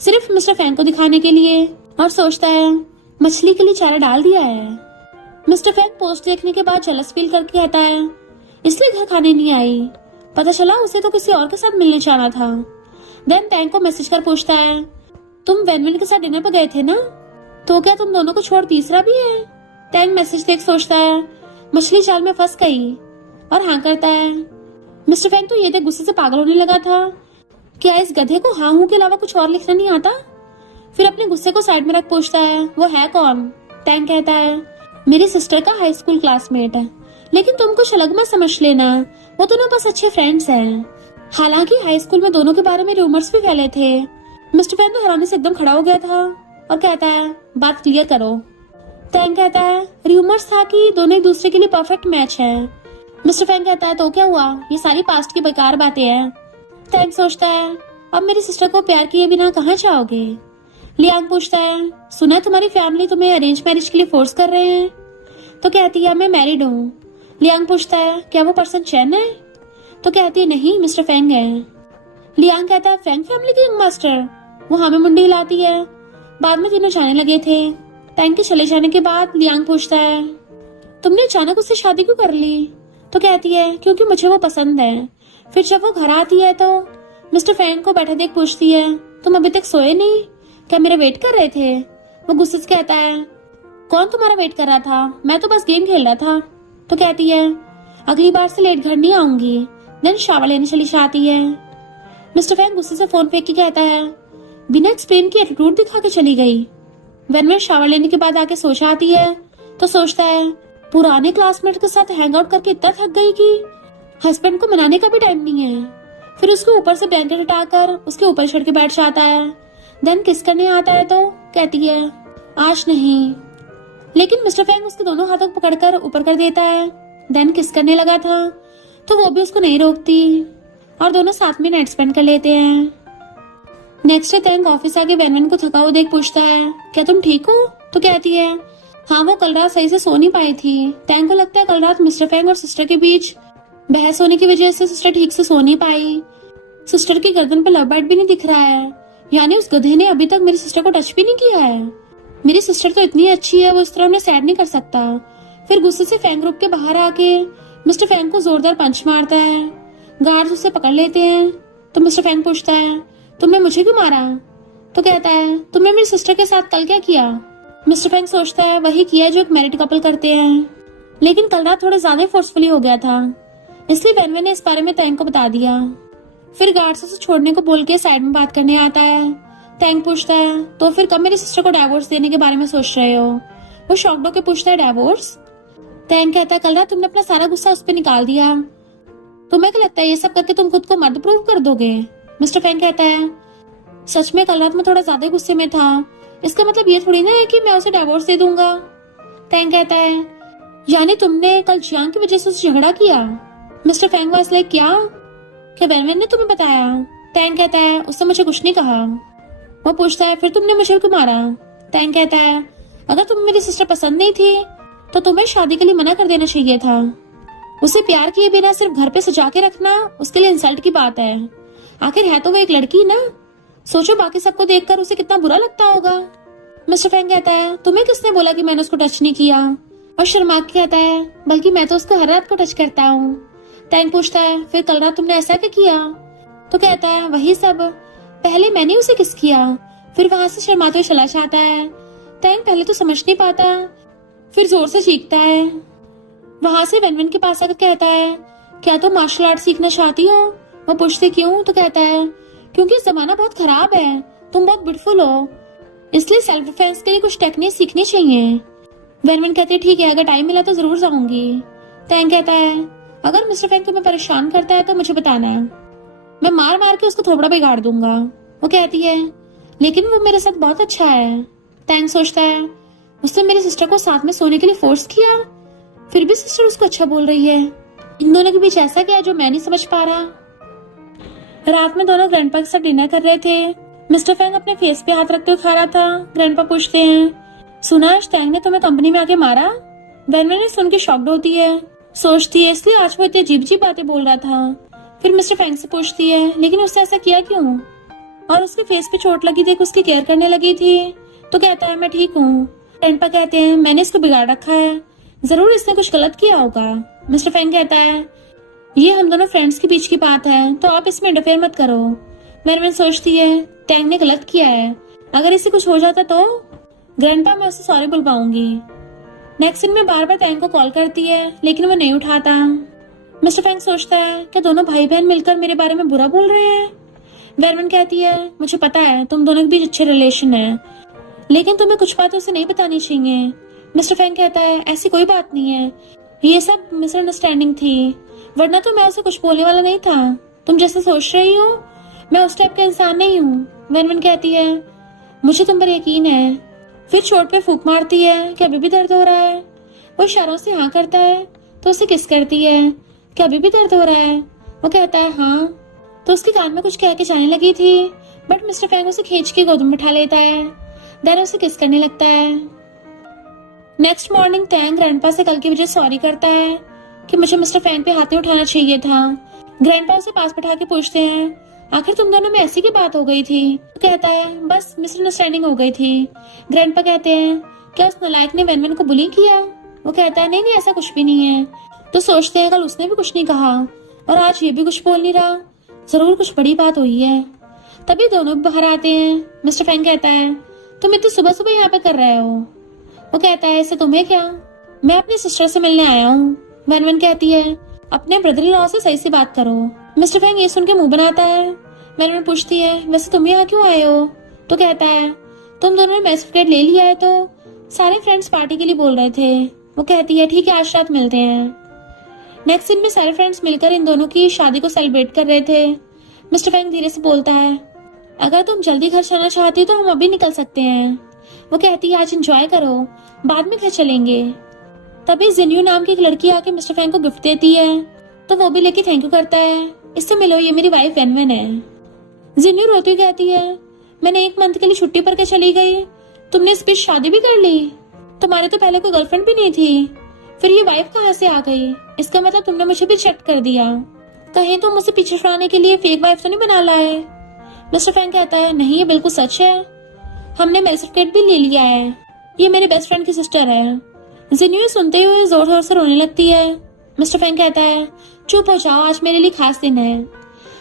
सिर्फ मिस्टर फैंग को दिखाने के लिए और सोचता है मछली के लिए चारा डाल दिया है। मिस्टर फैंग पोस्ट देखने के बाद जेलस फील करके कहता है इसलिए घर खाने नहीं आई, पता चला उसे तो किसी और के साथ मिलने जाना था। देन टैंग को मैसेज कर पूछता है तुम वैनवन के साथ डिनर पर गए थे ना, तो क्या तुम दोनों को छोड़ तीसरा भी है? टैंग मैसेज देख सोचता है मछली जाल में फंस गई और हाँ करता है। मिस्टर फैंग तो ये देख गुस्से से पागल होने लगा था। क्या इस गधे को हाँ हूं के अलावा कुछ और लिखना नहीं आता? फिर अपने गुस्से को साइड में रख पूछता है, वो है कौन? टैंग कहता है, मेरी सिस्टर का हाई स्कूल क्लासमेट है, लेकिन तुम कुछ अलग मत समझ लेना, वो दोनों बस अच्छे फ्रेंड्स हैं। हालांकि हाई स्कूल में दोनों के बारे में रूमर्स भी फैले थे। मिस्टर फैंग तो हैरानी से एकदम खड़ा हो गया था और कहता है, बात क्लियर करो। टैंग कहता है, रूमर्स था कि दोनों एक दूसरे के लिए परफेक्ट मैच है। मिस्टर फैंग कहता है, तो क्या हुआ? ये सारी पास्ट की बेकार बातें हैं। टैंग सोचता है, अब मेरी सिस्टर को प्यार किए बिना कहाँ जाओगे? लियांग पूछता है, सुना है तुम्हारी फैमिली तुम्हें अरेंज मैरिज के लिए फोर्स कर रहे हैं? तो कहती है, मैं मैरिड हूँ। लियांग पूछता है, क्या वो पर्सन चैन है? तो कहती है, नहीं, मिस्टर फैंग है। लियांग कहता है, फैंग फैमिली की यंग मास्टर? वो हमें मुंडी हिलाती है। बाद में तीनों जाने लगे थे। टैंग के चले जाने के बाद लियांग पूछता है, तुमने अचानक उससे शादी क्यों कर ली? तो कहती है, क्योंकि मुझे वो पसंद है। फिर जब वो घर आती है तो मिस्टर फैंग को बैठे देख पूछती है, तुम अभी तक सोए नहीं? क्या मेरा वेट कर रहे थे? वो गुस्से से कहता है, कौन तुम्हारा वेट कर रहा था? मैं तो बस गेम खेल रहा था। तो कहती है, अगली बार से लेट घर नहीं आऊंगी। देन शावर लेने चली जाती है। मिस्टर फैंग गुस्से से फोन फेंक के कहता है, बिना एक्सप्लेन की एटीट्यूड दिखा के चली गई। वेनवेन शावर लेने के बाद आके सो जाती है तो सोचता है, पुराने क्लासमेट के साथ हैंग आउट करके इतना थक गई कि हस्बैंड को मनाने का भी टाइम नहीं है। फिर उसके ऊपर से ब्लैंकेट हटाकर उसके ऊपर चढ़ के बैठ जाता है। देन किस करने आता है तो कहती है, आज नहीं। लेकिन मिस्टर फैंग उसके दोनों हाथों को पकड़कर ऊपर कर देता है। देन किस करने लगा था तो वो भी उसको नहीं रोकती और दोनों साथ में नाइट स्पेंड कर लेते हैं। नेक्स्ट डे टैंग ऑफिस आके वेनवेन को थका हुआ देख पूछता है, क्या तुम ठीक हो? तो कहती है, हाँ, वो कल रात सही से सो नहीं पाई थी। टैंग को लगता है कल रात मिस्टर फैंग और सिस्टर के बीच बहस होने की वजह से सिस्टर ठीक से सो नहीं पाई। सिस्टर की गर्दन पे लव बर्ड भी नहीं दिख रहा है, यानी उस गधे ने अभी तक मेरी सिस्टर को टच भी नहीं किया है। मेरी सिस्टर तो इतनी अच्छी है, वो इस तरह उन्हें सैड नहीं कर सकता। फिर गुस्से से फैंग ग्रुप के बाहर आके मिस्टर फैंग को जोरदार पंच मारता है। गार्ड्स उसे पकड़ लेते हैं तो मिस्टर फैंग पूछता है, तुमने मुझे क्यों मारा? तो कहता है, तुमने मेरी सिस्टर के साथ कल क्या किया? मिस्टर फैंग सोचता है, वही किया जो एक मैरिड कपल करते हैं, लेकिन कल रात थोड़ा ज्यादा फोर्सफुली हो गया था, इसलिए वेनवेन ने इस बारे में टैंग को बता दिया। फिर गार्ड्स उसे छोड़ने को बोल के साइड में बात करने आता है। टैंग पूछता है, तो फिर कब मेरी सिस्टर को डाइवोर्स देने के बारे में सोच रहे हो? वो शॉक्ड होकर पूछता है, डाइवोर्स? टैंग कहता है, कल रात तुमने अपना सारा गुस्सा उस पर निकाल दिया, तुम्हें क्या लगता है ये सब करके तुम खुद को मर्द प्रूव कर दोगे? मिस्टर फैंग कहता है, सच में कल रात में थोड़ा ज्यादा गुस्से में था, इसका मतलब ये थोड़ी ना है कि मैं उसे डाइवोर्स दे दूंगा। टैंग कहता है, यानी तुमने कल जियांग की वजह से उससे झगड़ा किया? मिस्टर फैंग वाज लाइक, क्या वेनवेन ने तुम्हें बताया? टैंग कहता है, उसने मुझे कुछ नहीं कहा। वो पूछता है, फिर तुमने मुझे क्यों मारा? टैंग कहता है, अगर तुम्हें मेरी सिस्टर पसंद नहीं थी तो तुम्हें शादी के लिए मना कर देना चाहिए था। उसे प्यार किए बिना सिर्फ घर पे सजा के रखना उसके लिए इंसल्ट की बात है। आखिर है तो वो एक लड़की ना। सोचो बाकी सबको देखकर उसे कितना बुरा लगता होगा। मिस्टर फैंग कहता है, तुम्हें किसने बोला कि मैंने उसको टच नहीं किया? और शर्मा के कहता है, बल्कि मैं तो उसको हर रात को टच करता हूँ। टैंग पूछता है, फिर कल रात तुमने ऐसा क्या किया? तो कहता है, वही सब, पहले मैंने उसे किस किया। फिर वहां से शर्माते हुए चला जाता है। टैंग पहले तो समझ नहीं पाता, फिर जोर से चीखता है। वहां से वेनवेन के पास आकर कहता है, क्या तुम मार्शल आर्ट सीखना चाहती हो? वो पूछते क्यों? तो कहता है, क्योंकि जमाना बहुत खराब है, तुम बहुत ब्यूटीफुल हो, इसलिए सेल्फ डिफेंस के लिए कुछ टेक्निक सीखनी चाहिए। वेनवेन कहती है, ठीक है, अगर टाइम मिला तो जरूर जाऊंगी। टैंग कहता है, अगर मिस्टर फैंग तुम्हें परेशान करता है तो मुझे बताना, मैं मार मार के उसको थोबड़ा बिगाड़ दूंगा। वो कहती है, लेकिन वो मेरे साथ बहुत अच्छा है। टैंग सोचता है, उसने मेरी सिस्टर को साथ में सोने के लिए फोर्स किया, फिर भी सिस्टर उसको अच्छा बोल रही है। इन दोनों के बीच ऐसा क्या है जो मैं नहीं समझ पा रहा। रात में दोनों ग्रैंडपा के साथ डिनर कर रहे थे। मिस्टर फैंग अपने फेस पे हाथ रखते हुए खा रहा था। ग्रैंडपा पूछते हैं, सुना आज टैंग ने तुम्हें कंपनी में आके मारा? वेनवेन ने सुन के शॉक्ड होती है, सोचती है इसलिए आज वो इतनी अजीब अजीब बातें बोल रहा था। फिर मिस्टर फैंग से पूछती है, लेकिन उसने ऐसा किया क्यों? और उसके फेस पे चोट लगी थी, उसकी केयर करने लगी थी। तो कहता है, मैं ठीक हूँ। ग्रैंडपा कहते हैं, मैंने इसको बिगाड़ रखा है, जरूर इसने कुछ गलत किया होगा। मिस्टर फैंग कहता है, ये हम दोनों फ्रेंड्स के बीच की बात है, तो आप इसमें इंटरफेयर मत करो। वेनवेन सोचती है, टैंग ने गलत किया है, अगर इसे कुछ हो जाता तो ग्रैंडपा मैं उसे सॉरी बुलवाऊंगी। नेक्स्ट दिन में बार बार टैंग को कॉल करती है, लेकिन वो नहीं उठाता। मिस्टर फैंग सोचता है क्या दोनों भाई बहन मिलकर मेरे बारे में बुरा बोल रहे हैं। वेनवन कहती है मुझे पता है तुम दोनों के बीच अच्छे रिलेशन है, लेकिन तुम्हें कुछ बातें उसे नहीं बतानी चाहिए। मिस्टर फैंग कहता है ऐसी कोई बात नहीं है, ये सब मिसअंडरस्टैंडिंग थी, वरना तो मैं उसे कुछ बोलने वाला नहीं था। तुम जैसे सोच रही हो मैं उस टाइप का इंसान नहीं हूँ। वेनवन कहती है मुझे तुम पर यकीन है। फिर चोट पे फूंक मारती है कि अभी भी दर्द हो रहा है। वो इशारों से हाँ करता है तो उसे किस करती है कि अभी भी दर्द हो रहा है। वो कहता है हाँ, तो उसके कान में कुछ कह के जाने लगी थी, बट मिस्टर फैंग उसे खींच के गोद में बिठा लेता है, देन उसे किस करने लगता है। नेक्स्ट मॉर्निंग टैंग ग्रैंडपा से कल की वजह सॉरी करता है कि मुझे मिस्टर फैंग पे हाथ नहीं उठाना चाहिए था। ग्रैंडपा उसे पास बैठा के पूछते हैं आखिर तुम दोनों में ऐसी की बात हो गई थी। तो कहता है बस मिसअंडरस्टैंडिंग हो गई थी। ग्रैंडपा कहते हैं क्या उस नालायक ने वेनवन को बुली किया। वो कहता है नहीं नहीं ऐसा कुछ भी नहीं है। तो सोचते हैं कल उसने भी कुछ नहीं कहा और आज ये भी कुछ बोल नहीं रहा, जरूर कुछ बड़ी बात हुई है। तभी दोनों भी बाहर आते हैं। मिस्टर फैंग कहता है तुम इतनी सुबह सुबह यहाँ पे कर रहे हो। वो कहता है ऐसे तुम्हें क्या, मैं अपनी सिस्टर से मिलने आया हूँ। वेनवन कहती है अपने ब्रदर इन लॉ से सही से बात करो। मिस्टर फैंग ये सुन के मुंह बनाता है। वेनवन पूछती है वैसे तुम यहाँ क्यों आए हो। तो कहता है तुम दोनों ने मैच सर्टिफिकेट ले लिया है, तो सारे फ्रेंड्स पार्टी के लिए बोल रहे थे। वो कहती है ठीक है आज रात मिलते हैं। नेक्स्ट सीन में सारे फ्रेंड्स मिलकर इन दोनों की शादी को सेलिब्रेट कर रहे थे। मिस्टर फैंग धीरे से बोलता है अगर तुम जल्दी घर जाना चाहती हो तो हम अभी निकल सकते हैं। वो कहती है आज एंजॉय करो, बाद में घर चलेंगे। तभी जिन्यू नाम की एक लड़की आके मिस्टर फैंग को गिफ्ट देती है, तो वो भी लेके थैंक यू करता है, इससे मिलो ये मेरी वाइफ वेनवन है। जिन्यू रोती हुई कहती है मैंने 1 मंथ के लिए छुट्टी पर के चली गई, तुमने इस बीच शादी भी कर ली, तुम्हारे तो पहले कोई गर्लफ्रेंड भी नहीं थी, फिर ये वाइफ कहाँ से आ गई, इसका मतलब तुमने मुझे भी चेक कर दिया, कहीं तुम मुझे पीछे छुड़ाने के लिए फेक वाइफ तो नहीं बना लाए। मिस्टर फैंग कहता है नहीं ये बिल्कुल सच है, हमने मैरिज सर्टिफिकेट भी ले लिया है, ये मेरे बेस्ट फ्रेंड की सिस्टर है। जिन्यू सुनते हुए जोर जोर से रोने लगती है। मिस्टर फैंग कहता है चुप हो जाओ, आज मेरे लिए खास दिन है,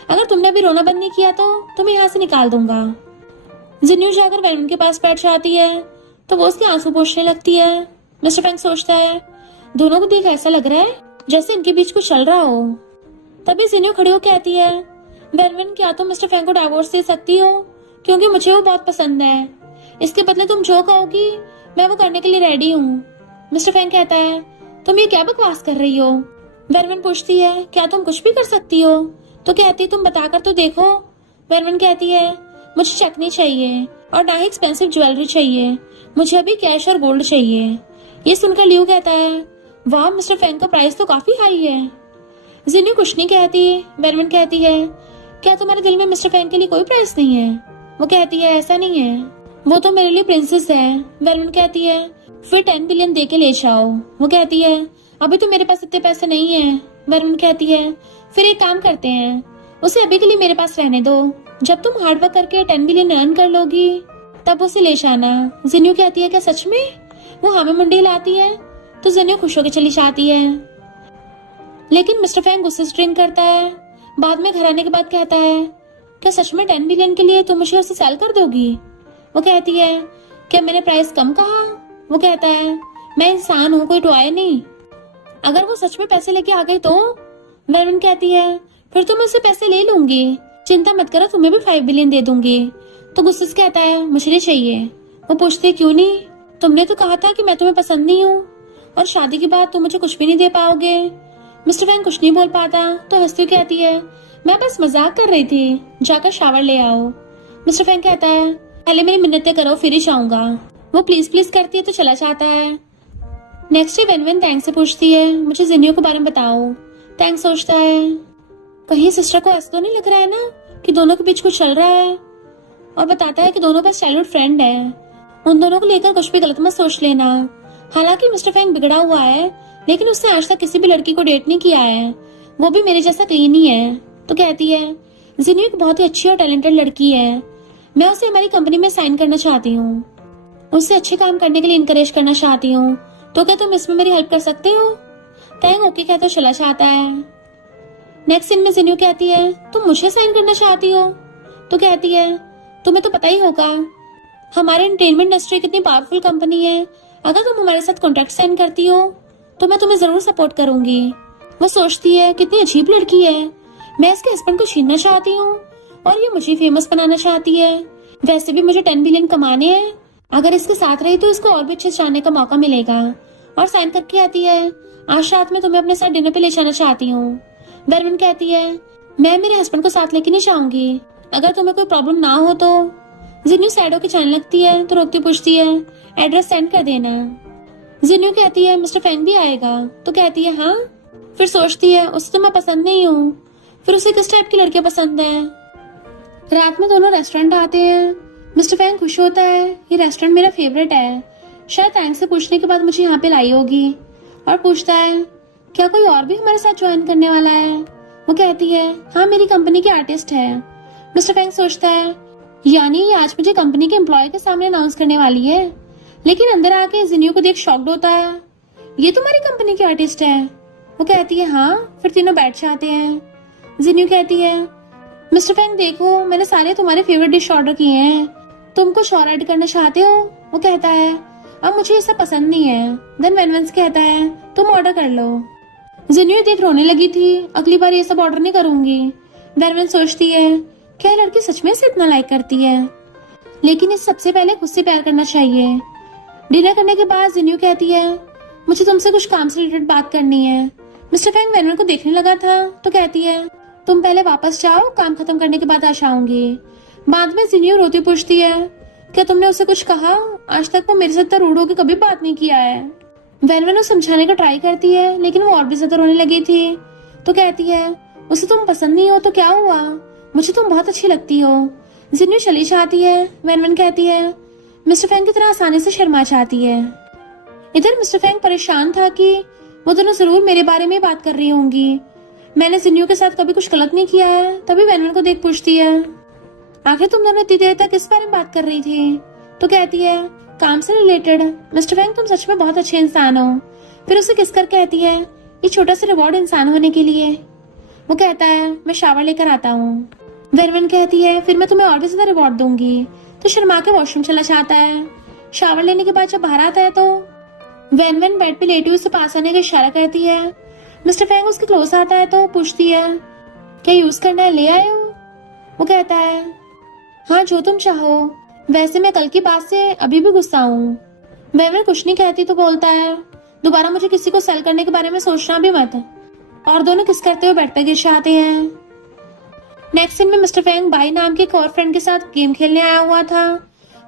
अगर तुमने अभी रोना बंद नहीं किया तो तुम्हें यहाँ से निकाल दूंगा। जिन्यू जाकर वेनवन के पास बैठ जाती है तो वो उसके आंसू पोंछने लगती है। मिस्टर फैंग सोचता है दोनों को देख ऐसा लग रहा है जैसे इनके बीच कुछ चल रहा हो। तभी जिन्यू खड़ी हो कहती है वेनवन क्या तुम मिस्टर फैंग को डाइवोर्स दे सकती हो, क्योंकि मुझे वो बहुत पसंद है, इसके बदले तुम जो कहोगी मैं वो करने के लिए रेडी हूँ। मिस्टर फैंग कहता है तुम ये क्या बकवास कर रही हो। वेनवन पूछती है क्या तुम कुछ भी कर सकती हो, तो कहती तुम बताकर तो देखो। वेनवन कहती है मुझे चेक नहीं चाहिए और ना ही एक्सपेंसिव ज्वेलरी चाहिए, मुझे अभी कैश और गोल्ड चाहिए। ये सुनकर लियू कहता है वाह मिस्टर फैंग का प्राइस तो काफी हाई है। जिन्यू कुछ नहीं कहती। वेनवन कहती है क्या तुम्हारे दिल में मिस्टर फैंग के लिए कोई प्राइस नहीं है। वो कहती है ऐसा नहीं है, वो तो मेरे लिए प्रिंसेस है। वेनवन कहती है फिर 10 बिलियन दे के ले जाओ। वो कहती है अभी तो मेरे पास इतने पैसे नहीं है। वेनवन कहती है फिर एक काम करते हैं, उसे अभी के लिए मेरे पास रहने दो, जब तुम हार्ड वर्क करके 10 बिलियन अर्न कर लोगी तब उसे ले जाना। जिन्यू कहती है क्या सच में। वो हाँ में मुंडी हिलाती है तो जिन्यू खुश होकर चली जाती है। लेकिन मिस्टर फैंग गुस्से से ड्रिंक करता है। बाद में घर आने के बाद कहता है क्या सच में 10 बिलियन के लिए तुम मुझे उसे सेल कर दोगी। वो कहती है क्या मैंने प्राइस कम कहा। वो कहता है मैं इंसान हूँ, कोई टॉय नहीं, अगर वो सच में पैसे लेके आ गई तो। वेनवन कहती है फिर तो मैं उससे पैसे ले लूंगी, चिंता मत करो तुम्हें भी 5 बिलियन दे दूंगी। तो गुस्से से कहता है मुझे नहीं चाहिए। वो पूछती है क्यों नहीं, तुमने तो कहा था कि मैं तुम्हें पसंद नहीं हूँ और शादी के बाद तुम मुझे कुछ भी नहीं दे पाओगे। मिस्टर फैंग कुछ नहीं बोल पाता तो हंसती हुई कहती है मैं बस मजाक कर रही थी, जाकर शावर ले आओ। मिस्टर फैंग कहता है पहले मेरी मिन्नतें करो फिर ही जाऊंगा। वो प्लीज प्लीज करती है तो चला जाता है। नेक्स्ट डे वेनवन टैंग से पूछती है मुझे जिन्यू के बारे में बताओ। टैंग सोचता है कहीं सिस्टर को ऐसा तो नहीं लग रहा है ना कि दोनों के बीच कुछ चल रहा है, और बताता है कि दोनों बस चाइल्डहुड फ्रेंड है, उन दोनों को लेकर कुछ भी गलत मत सोच लेना। हालांकि मिस्टर फैंग बिगड़ा हुआ है लेकिन उसने आज तक किसी भी लड़की को डेट नहीं किया है, वो भी मेरे जैसा क्लीन ही है। तो कहती है जिन्यू एक बहुत ही अच्छी और टैलेंटेड लड़की है, मैं उसे हमारी कंपनी में साइन करना चाहती हूँ, उससे अच्छे काम करने के लिए इनकरेज करना चाहती हूँ, तो क्या तुम इसमें मेरी हेल्प कर सकते हो। टैंग ओके कहता चला जाता है। नेक्स्ट सीन में जिन्यू कहती है तुम मुझे साइन करना चाहती हो। तो कहती है तुम्हें तो पता ही होगा हमारे एंटरटेनमेंट इंडस्ट्री कितनी पावरफुल कंपनी है, अगर तुम हमारे साथ कॉन्ट्रैक्ट साइन करती हो तो मैं तुम्हें जरूर सपोर्ट करूंगी। वो सोचती है कितनी अजीब लड़की है, मैं इसके हस्बैंड को छीनना चाहती हूँ और ये मुझे फेमस बनाना चाहती है। वैसे भी मुझे 10 बिलियन कमाने हैं, अगर इसके साथ रही तो इसको और भी अच्छे से जानने का मौका मिलेगा। और साइन करके आती है, आज रात में तुम्हें अपने साथ डिनर पे ले जाना चाहती हूँ। वेरवन कहती है, मैं मेरे हस्बैंड को साथ लेके नहीं जाऊंगी, अगर तुम्हें कोई प्रॉब्लम ना हो तो। जिन्यू सैड होके जाने लगती है तो रोकती पूछती है, एड्रेस सेंड कर देना। जिन्यू कहती है, मिस्टर फैंग भी आएगा? तो कहती है हाँ। फिर सोचती है, उसे तो मैं पसंद नहीं हूँ, फिर उसे किस टाइप की लड़कियां पसंद है। रात में दोनों रेस्टोरेंट आते हैं। मिस्टर फैंग खुश होता है, ये रेस्टोरेंट मेरा फेवरेट है, शायद थैंक्स से पूछने के बाद मुझे यहाँ पे लाई होगी। और पूछता है, क्या कोई और भी हमारे साथ ज्वाइन करने वाला है? वो कहती है, हाँ मेरी कंपनी के आर्टिस्ट है। मिस्टर फैंग सोचता है, यानी ये आज मुझे कंपनी के एम्प्लॉय के सामने अनाउंस करने वाली है। लेकिन अंदर आके जिन्यू को देख शॉक्ड होता है, ये तुम्हारी कंपनी की आर्टिस्ट है? वो कहती है हाँ। फिर तीनों बैठ जाते हैं। जिन्यू कहती है, मिस्टर फैंग देखो, मैंने सारे तुम्हारे फेवरेट डिश ऑर्डर किए हैं, तुम कुछ और ऐड करना चाहते हो? वो कहता है, अब मुझे ये सब पसंद नहीं है। देन वेनवेंस कहता है, तुम ऑर्डर कर लो। जिन्यू देख रोने लगी थी, अगली बार ये सब ऑर्डर नहीं करूंगी। वेनवेंस सोचती है, क्या लड़की सच में इसे इतना लाइक करती है, लेकिन इस सबसे पहले खुद से प्यार करना चाहिए। डिनर करने के बाद जिन्यू कहती है, मुझे तुमसे कुछ काम से रिलेटेड बात करनी है। मिस्टर फैंग वेनवेन को देखने लगा था तो कहती है, तुम पहले वापस जाओ, काम खत्म करने के बाद आ जाऊंगी। बाद में जिन्यू रोती पूछती है, क्या तुमने उसे कुछ कहा? आज तक वो मेरे से इतना रूड होकर कभी बात नहीं किया है। वेनवेन उसे समझाने का ट्राई करती है, लेकिन वो और भी ज्यादा रोने लगी थी। तो कहती है, उसे तुम पसंद नहीं हो तो क्या हुआ, मुझे तुम बहुत अच्छी लगती हो। जिन्यू चली जाती है। वेनवेन कहती है, मिस्टर फैंग की तरह आसानी से शर्मा जाती है। इधर मिस्टर फैंग परेशान था कि वो दोनों जरूर मेरे बारे में बात कर रही होंगी, मैंने जिन्यू के साथ कभी कुछ गलत नहीं किया है। तभी वेनवेन को देख पूछती है, आखिर तुम दोनों इतनी देर तक किस बारे में बात कर रही थी? तो कहती है, काम से रिलेटेड। मिस्टर फैंग तुम सच में बहुत अच्छे इंसान हो। फिर उसे किस कर कहती है, ये छोटा सा रिवॉर्ड इंसान होने के लिए। वो कहता है, मैं शावर लेकर आता हूँ। वेनवेन कहती है, फिर मैं तुम्हें और भी ज्यादा रिवॉर्ड दूंगी। तो शर्मा के वॉशरूम चला जाता है। शावर लेने के बाद जब बाहर आता है तो वेनवेन बेड पे लेटी उसे पास आने का इशारा करती है। मिस्टर फैंग उसके क्लोज आता है तो पूछती है, क्या यूज करना है, ले आए हो? वो कहता है, हाँ जो तुम चाहो, वैसे मैं कल की बात से अभी भी गुस्सा हूँ। वेनवेन कुछ नहीं कहती तो बोलता है, दोबारा मुझे किसी को सेल करने के बारे में सोचना भी मत। और दोनों किस करते हुए बेड पे गिर जाते हैं। नेक्स्ट सीन में मिस्टर फैंग बाई नाम के एक और फ्रेंड के साथ गेम खेलने आया हुआ था।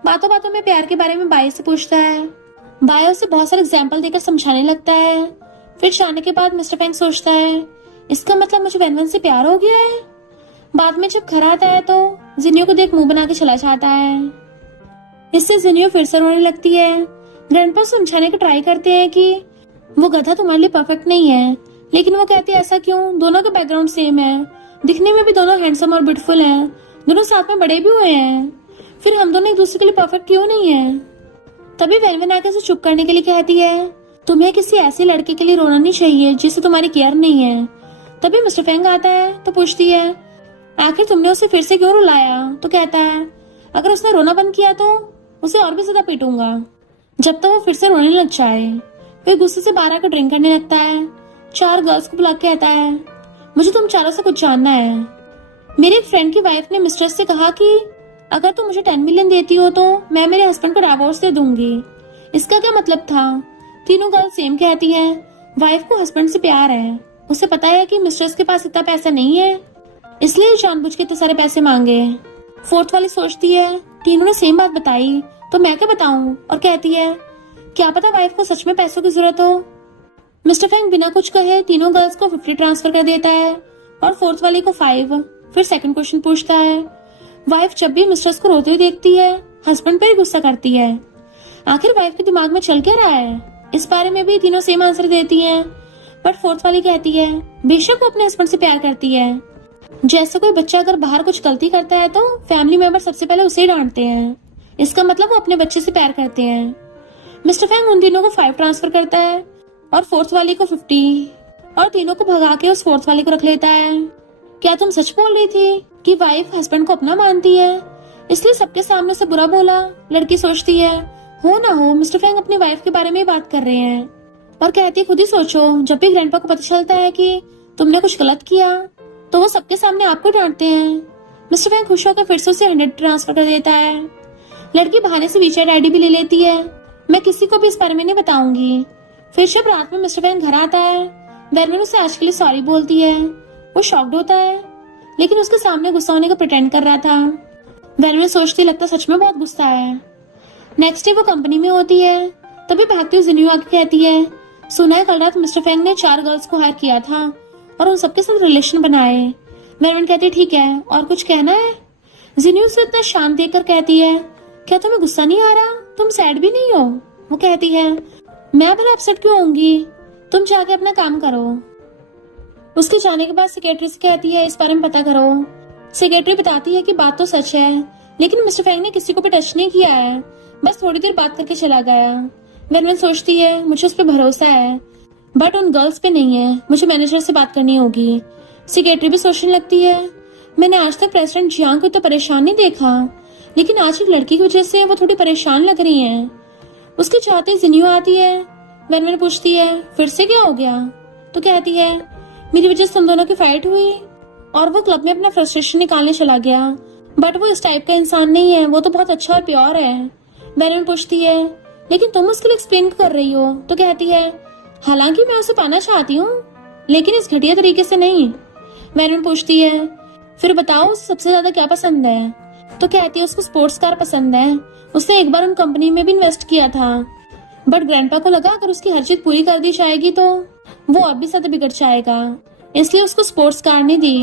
बातों बातों में प्यार के बारे में बाई से पूछता है। बाई उसे बहुत सारे एग्जाम्पल देकर समझाने लगता है। फिर जाने के बाद मिस्टर फैंग सोचता है, इसका मतलब मुझे वेनवेन से प्यार हो गया है। बाद में जब घर आता है तो जिन्यू को देख मुंह बना के चला जाता है। इससे जिन्यू फिर से रोने लगती है। ग्रैंडपा समझाने का ट्राई करते हैं कि वो गधा तुम्हारे लिए परफेक्ट नहीं है, लेकिन वो कहती है, ऐसा क्यों, दोनों का बैकग्राउंड सेम है, दिखने में भी दोनों हैंडसम और ब्यूटीफुल हैं, दोनों साथ में बड़े भी हुए हैं, फिर हम दोनों एक दूसरे के लिए परफेक्ट क्यों नहीं है? तभी वेनवेन आके उसे चुप करने के लिए कहती है, तुम्हें किसी ऐसे लड़के के लिए रोना नहीं चाहिए जिससे तुम्हारी केयर नहीं है। तभी मिस्टर फैंग आता है तो पूछती है, आखिर तुमने उसे फिर से क्यों रुलाया? तो कहता है, अगर उसने रोना बंद किया तो उसे और भी ज्यादा पीटूंगा, जब तक वो फिर से रोने लग जाए। फिर गुस्से से बाहर आकर ड्रिंक करने लगता है। 4 गर्ल्स को बुला के कहता है, मुझे तुम चारों से कुछ जानना है। मेरे एक फ्रेंड की वाइफ ने मिस्ट्रेस से कहा कि अगर तुम मुझे 10 मिलियन देती हो तो मैं मेरे हस्बैंड को डिवोर्स दे दूंगी। इसका क्या मतलब था? तीनों गर्ल्स सेम कहती हैं, वाइफ को हस्बैंड से प्यार है, उसे पता है कि मिस्ट्रेस के पास इतना पैसा नहीं है, इसलिए जानबूझ के इतने सारे पैसे मांगे। फोर्थ वाली सोचती है, तीनों ने सेम बात बताई तो मैं क्या बताऊं? और कहती है, क्या पता वाइफ को सच में पैसों की जरूरत हो। मिस्टर फैंग बिना कुछ कहे तीनों गर्ल्स को 50 ट्रांसफर कर देता है और फोर्थ वाली को 5। फिर सेकंड क्वेश्चन पूछता है, वाइफ जब भी मिस्ट्रेस को रोते हुए देखती है हस्बैंड पर ही गुस्सा करती है, आखिर वाइफ के दिमाग में चल क्या रहा है? इस बारे में भी तीनों सेम आंसर देती हैं, बट फोर्थ वाली कहती है, बेशक वो अपने हस्बैंड से प्यार करती है। जैसे कोई बच्चा अगर बाहर कुछ गलती करता है तो फैमिली मेंबर सबसे पहले उसे ही डांटते हैं, इसका मतलब वो अपने बच्चे से प्यार करते हैं। मिस्टर फैंग उन तीनों को 5 ट्रांसफर करता है और फोर्थ वाली को 50 और तीनों को भगा के उस फोर्थ वाली को रख लेता है। क्या तुम सच बोल रही थी कि वाइफ हस्बैंड को अपना मानती है, इसलिए सबके सामने से बुरा बोला? लड़की सोचती है, हो ना हो मिस्टर फैंग अपनी वाइफ के बारे में ही बात कर रहे हैं। और कहती है खुद ही सोचो, जब भी ग्रैंडपा को पता चलता है कि तुमने कुछ गलत किया तो वो सबके सामने आपको डांटते हैं। मिस्टर फैंग खुश होकर फिर से उसे 100 ट्रांसफर कर देता है। लड़की बहाने से वीचैट आईडी भी ले लेती है। मैं किसी को भी इस बारे में नहीं बताऊंगी। फिर जब रात में मिस्टर फैंग घर आता है, वेनवेन उसे आज के लिए सॉरी बोलती है। वो शॉक्ड होता है, लेकिन उसके सामने गुस्सा होने का प्रिटेंड कर रहा था। वेनवेन सोचती लगता सच में बहुत गुस्सा है। नेक्स्ट डे वो कंपनी में होती है, तभी भागती हुई जिन्यू आके कहती है, सुना है कल रात मिस्टर फैंग ने 4 गर्ल्स को हायर किया था और उन सबके साथ रिलेशन बनाए। वेनवेन कहती है ठीक है, और कुछ कहना है? जिन्यू से इतना शांत देखकर कहती है, क्या तुम्हें गुस्सा नहीं आ रहा? तुम सैड भी नहीं हो? वो कहती है, मैं भला अपसेट क्यों होंगी, तुम जाके अपना काम करो। उसके जाने के बाद सेक्रेटरी से कहती है इस बारे में पता करो। सेक्रेटरी बताती है कि बात तो सच है, लेकिन मिस्टर फैंग ने किसी को भी टच नहीं किया है, बस थोड़ी देर बात करके चला गया। वेनवेन सोचती है मुझे उस पर भरोसा है, बट उन गर्ल्स पे नहीं है, मुझे मैनेजर से बात करनी होगी। सेक्रेटरी भी सोचने लगती है, मैंने आज तक प्रेसिडेंट जियांग को तो परेशान नहीं देखा, लेकिन आज एक लड़की की वजह से वो थोड़ी परेशान लग रही है। उसके चाहते ही जिन्यू आती है। वेनवेन पूछती है फिर से क्या हो गया? तो कहती है मेरी वजह से तुम दोनों की फाइट हुई और वो क्लब में अपना फ्रस्ट्रेशन निकालने चला गया, बट वो इस टाइप का इंसान नहीं है, वो तो बहुत अच्छा और प्योर है। वेनवेन पूछती है लेकिन तुम उसके लिए एक्सप्लेन कर रही हो? तो कहती है हालांकि मैं उसे पाना चाहती हूँ, लेकिन इस घटिया तरीके से नहीं। वेनवेन पूछती है फिर बताओ उसे सबसे ज्यादा क्या पसंद है? तो कहती है उसको स्पोर्ट्स कार पसंद है, उसने एक बार उन कंपनी में भी इन्वेस्ट किया था, बट ग्रैंडपा को लगा अगर उसकी हर चीज पूरी कर दी जाएगी तो वो अब भी ज्यादा बिगड़ जाएगा, इसलिए उसको स्पोर्ट्स कार नहीं दी।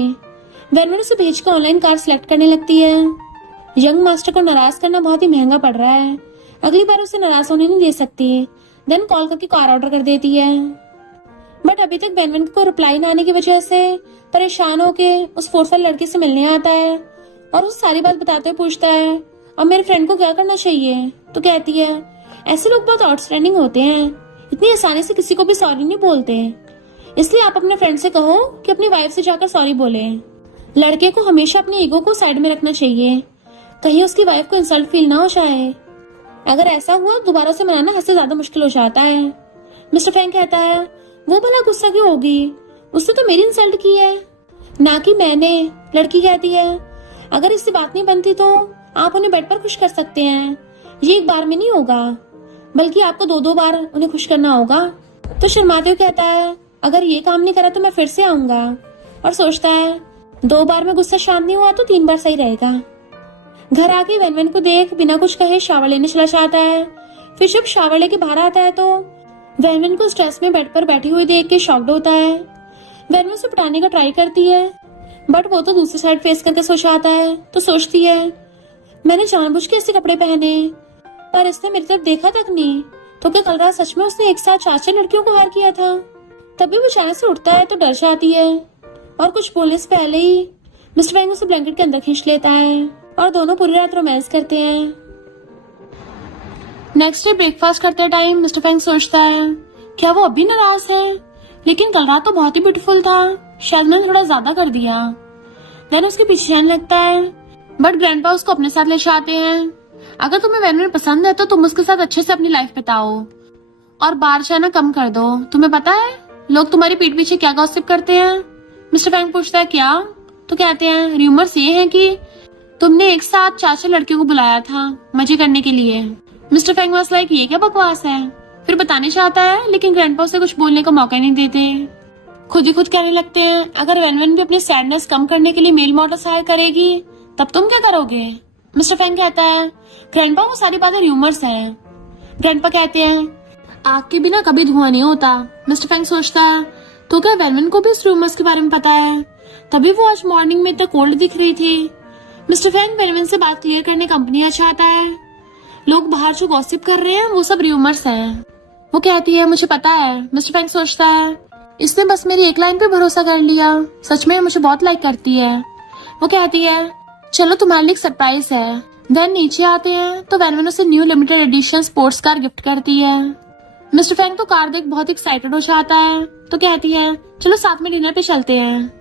वेनवेन उसे भेजकर ऑनलाइन कार सिलेक्ट करने लगती है। यंग मास्टर को नाराज करना बहुत ही महंगा पड़ रहा है, अगली बार उसे नाराज होने नहीं दे सकती। देन कॉल करके कार ऑर्डर कर देती है, बट अभी तक वेनवेन को रिप्लाई न आने की वजह से परेशान होके उस फोर्थ वाली लड़की से मिलने आता है और उसे सारी बात बताते हुए पूछता है अब मेरे फ्रेंड को क्या करना चाहिए? तो कहती है ऐसे लोग बहुत आउटस्टैंडिंग होते हैं, इतनी आसानी से किसी को भी सॉरी नहीं बोलते, इसलिए आप अपने फ्रेंड से कहो कि अपनी वाइफ से जाकर सॉरी बोले। लड़के को हमेशा अपनी ईगो को साइड में रखना चाहिए, कहीं उसकी वाइफ को इंसल्ट फील ना हो जाए। अगर ऐसा हुआ दोबारा से मनाना हद से ज्यादा मुश्किल हो जाता है। मिस्टर फैंग कहता है वो भला गुस्सा क्यों होगी, उसने तो मेरी इंसल्ट की है, ना कि मैंने। लड़की कहती है अगर इससे बात नहीं बनती तो आप उन्हें बेड पर खुश कर सकते हैं, ये एक बार में नहीं होगा, बल्कि आपको 2-2 बार उन्हें खुश करना होगा। तो शर्माते हुए कहता है अगर ये काम नहीं करा तो मैं फिर से आऊंगा, और सोचता है 2 बार में गुस्सा शांत नहीं हुआ तो 3 बार सही रहेगा। घर आके वेनवेन को देख बिना कुछ कहे शावर लेने चला जाता है। फिर जब शावर लेके बाहर आता है तो वेनवेन को स्ट्रेस में बेड पर बैठी हुई देख के शॉक्ड होता है। वेनवेन उसे पटाने का ट्राई करती है, बट वो तो दूसरी साइड फेस करके सो जाता है। तो सोचती है मैंने जानबूझ के ऐसे कपड़े पहने, पर इसने मेरी तरफ देखा तक नहीं, तो क्या कल रात सच में उसने एक साथ 4 लड़कियों को हायर किया था? तभी वो अचानक से उठता है तो डर जाती है, और कुछ बोलने से पहले ही मिस्टर फैंग उसे ब्लैंकेट के अंदर खींच लेता है और दोनों पूरी रात रोमांस करते हैं। नेक्स्ट डे ब्रेकफास्ट करते टाइम मिस्टर फैंग सोचता है क्या वो अभी नाराज है, लेकिन कल रात तो बहुत ही ब्यूटीफुल था, शायद मैंने थोड़ा ज्यादा कर दिया। देन उसके पीछे जाने लगता है, बट ग्रैंडपा उसको अपने साथ ले जाते हैं। अगर तुम्हें वेनवेन पसंद है तो तुम उसके साथ अच्छे से अपनी लाइफ बिताओ और बाहर जाना कम कर दो। तुम्हें पता है लोग तुम्हारी पीठ पीछे क्या गॉसिप करते हैं? मिस्टर फैंग पूछता है क्या? तो कहते हैं र्यूमर्स ये हैं कि तुमने एक साथ 4 लड़कियों को बुलाया था मजे करने के लिए। मिस्टर फैंग वाज लाइक ये क्या बकवास है? फिर बताने चाहता है, लेकिन ग्रैंडपा उसे कुछ बोलने का मौका नहीं देते। खुद ही खुद कहने लगते हैं अगर वेनवेन भी अपनी सैडनेस कम करने के लिए मेल मॉडल हायर करेगी तब तुम क्या करोगे? मिस्टर फैंग कहता है ग्रैंडपा वो सारी बातें र्यूमर्स हैं। ग्रैंडपा कहते हैं आग के बिना कभी धुआं नहीं होता। मिस्टर फैंग सोचता है तो क्या वेनवेन को भी इस र्यूमर्स के बारे में पता है, तभी वो आज मॉर्निंग में इतना कोल्ड दिख रही थी। मिस्टर फैंग वेनवेन से बात क्लियर करने कंपनी आ चाहता है। लोग बाहर जो गॉसिप कर रहे हैं वो सब र्यूमर्स हैं। वो कहती है मुझे पता है। मिस्टर फैंग सोचता है इसने बस मेरी एक लाइन पे भरोसा कर लिया, सच में मुझे बहुत लाइक करती है। वो कहती है चलो तुम्हारे लिए एक सरप्राइज है। देन नीचे आते हैं तो वेनवेन उसे new limited edition sports car gift करती है। मिस्टर फैंग तो कार देख बहुत एक्साइटेड हो जाता है, तो कहती है चलो साथ में डिनर पे चलते हैं।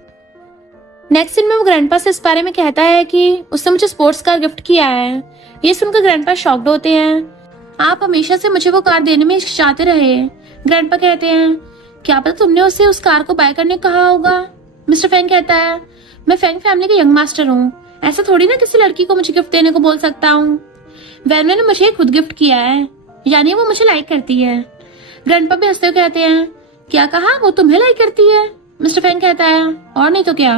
नेक्स्ट दिन में वो ग्रैंडपा से इस बारे में कहता है कि उसने मुझे स्पोर्ट्स कार गिफ्ट किया है। ये सुनकर ग्रैंडपा शॉक्ड होते हैं। आप हमेशा से मुझे वो कार देने में चाहते रहे, ग्रैंडपा कहते हैं, क्या पता तुमने उसे उस कार को बाय करने कहा होगा। मिस्टर फैंग कहता है, मैं फैंग फैमिली का यंग मास्टर हूँ, ऐसा थोड़ी ना किसी लड़की को मुझे गिफ्ट देने को बोल सकता हूँ। वैनवे ने मुझे खुद गिफ्ट किया है, यानी वो मुझे लाइक करती है। ग्रैंडपा भी हंसते हुए कहते हैं, क्या कहा, वो तुम्हें लाइक करती है? मिस्टर फैंग कहता है, और नहीं तो क्या,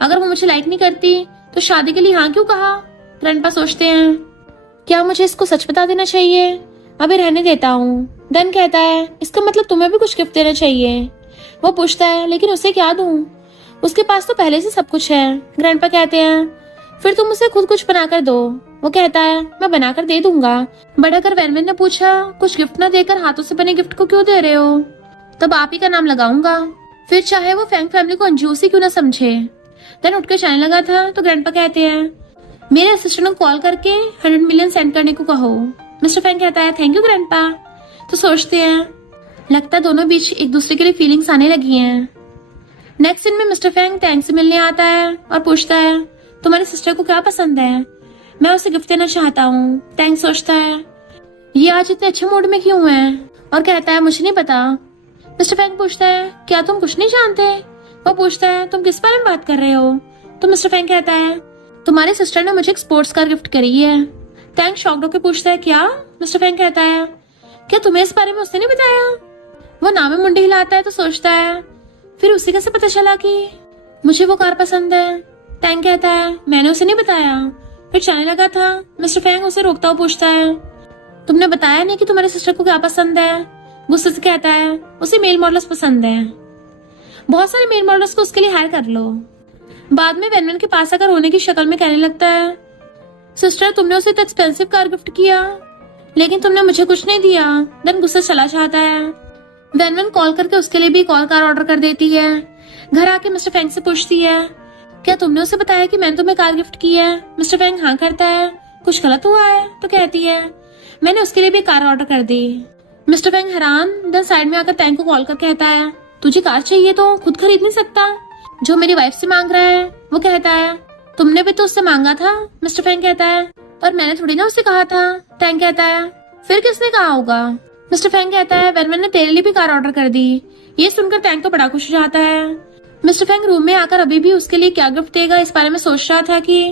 अगर वो मुझे लाइक नहीं करती तो शादी के लिए हाँ क्यों कहा। ग्रैंडपा सोचते हैं, क्या मुझे इसको सच बता देना चाहिए, अभी रहने देता हूँ। देन कहता है, इसका मतलब तुम्हें भी कुछ गिफ्ट देना चाहिए। वो पूछता है, लेकिन उसे क्या दूं, उसके पास तो पहले से सब कुछ है। ग्रैंडपा कहते हैं, फिर तुम उसे खुद कुछ बनाकर दो। वो कहता है, मैं बनाकर दे दूंगा, बट अगर वैनविन ने पूछा कुछ गिफ्ट ना देकर हाथों से बने गिफ्ट को क्यों दे रहे हो, तब आप ही का नाम लगाऊंगा, फिर चाहे वो फैंग फैमिली को कंजूसी क्यों ना समझे। देन उठकर जाने लगा था तो ग्रैंडपा कहते हैं, मेरे असिस्टेंट को कॉल करके 100 मिलियन सेंड करने को कहो। मिस्टर फैंग कहता है, थैंक यू ग्रैंडपा। तो सोचते हैं, लगता है दोनों बीच एक दूसरे के लिए फीलिंग्स आने लगी हैं। नेक्स्ट सीन में मिस्टर फैंग टैंक से मिलने आता है और पूछता है, तुम्हारी सिस्टर को क्या पसंद है, मैं उसे गिफ्ट देना चाहता हूँ। टैंक सोचता है, ये आज इतने अच्छे मूड में क्यों है, और कहता है, मुझे नहीं पता। मिस्टर फैंग पूछता है, क्या तुम कुछ नहीं जानते? वो पूछता है, तुम किस बारे में बात कर रहे हो? तो मिस्टर फैंग कहता है, तुम्हारी सिस्टर ने मुझे एक स्पोर्ट्स कार गिफ्ट करी है। टैंक शॉक्ड होकर पूछता है, क्या? मिस्टर फैंग कहता है, क्या तुम्हें इस बारे में उसने नहीं बताया? वो नाम में मुंडी हिलाता है तो सोचता है, फिर उसे कैसे पता चला कि मुझे वो कार पसंद है। टैंक कहता है, मैंने उसे नहीं बताया, फिर चलने लगा था। मिस्टर फैंग उसे रोकता हुआ पूछता है, तुमने बताया नहीं कि तुम्हारी सिस्टर को क्या पसंद है? गुस्से से कहता है, उसे मेल मॉडल्स पसंद है, बहुत सारे मेल मॉडल्स को उसके लिए हायर कर लो। बाद में वैनवन के पास आकर रोने की शक्ल में कहने लगता है, सिस्टर तुमने उसे इतना एक्सपेंसिव कार गिफ्ट किया, लेकिन तुमने मुझे कुछ नहीं दिया। देन गुस्सा चला जाता है। वैनवन कॉल करके उसके लिए भी कॉल कार ऑर्डर कर देती है। घर आके मिस्टर फैंग से पूछती है, क्या तुमने उसे बताया कि मैंने तुम्हें कार गिफ्ट की है? मिस्टर फैंग हाँ करता है। कुछ गलत हुआ है? तो कहती है, मैंने उसके लिए भी कार ऑर्डर कर दी। मिस्टर फैंग हैरान। देन साइड में आकर टैंक को कॉल कर कहता है, तुझे कार चाहिए तो खुद खरीद नहीं सकता, जो मेरी वाइफ से मांग रहा है। वो कहता है, तुमने भी तो उससे मांगा था। मिस्टर फैंग कहता है, पर मैंने थोड़ी ना उससे कहा था। टैंक कहता है, फिर किसने कहा होगा? मिस्टर फैंग कहता है, वैनवन ने तेरे लिए भी कार ऑर्डर कर दी। ये सुनकर टैंक तो बड़ा खुश हो जाता है। मिस्टर फैंग रूम में आकर अभी भी उसके लिए क्या गिफ्ट देगा इस बारे में सोच रहा था कि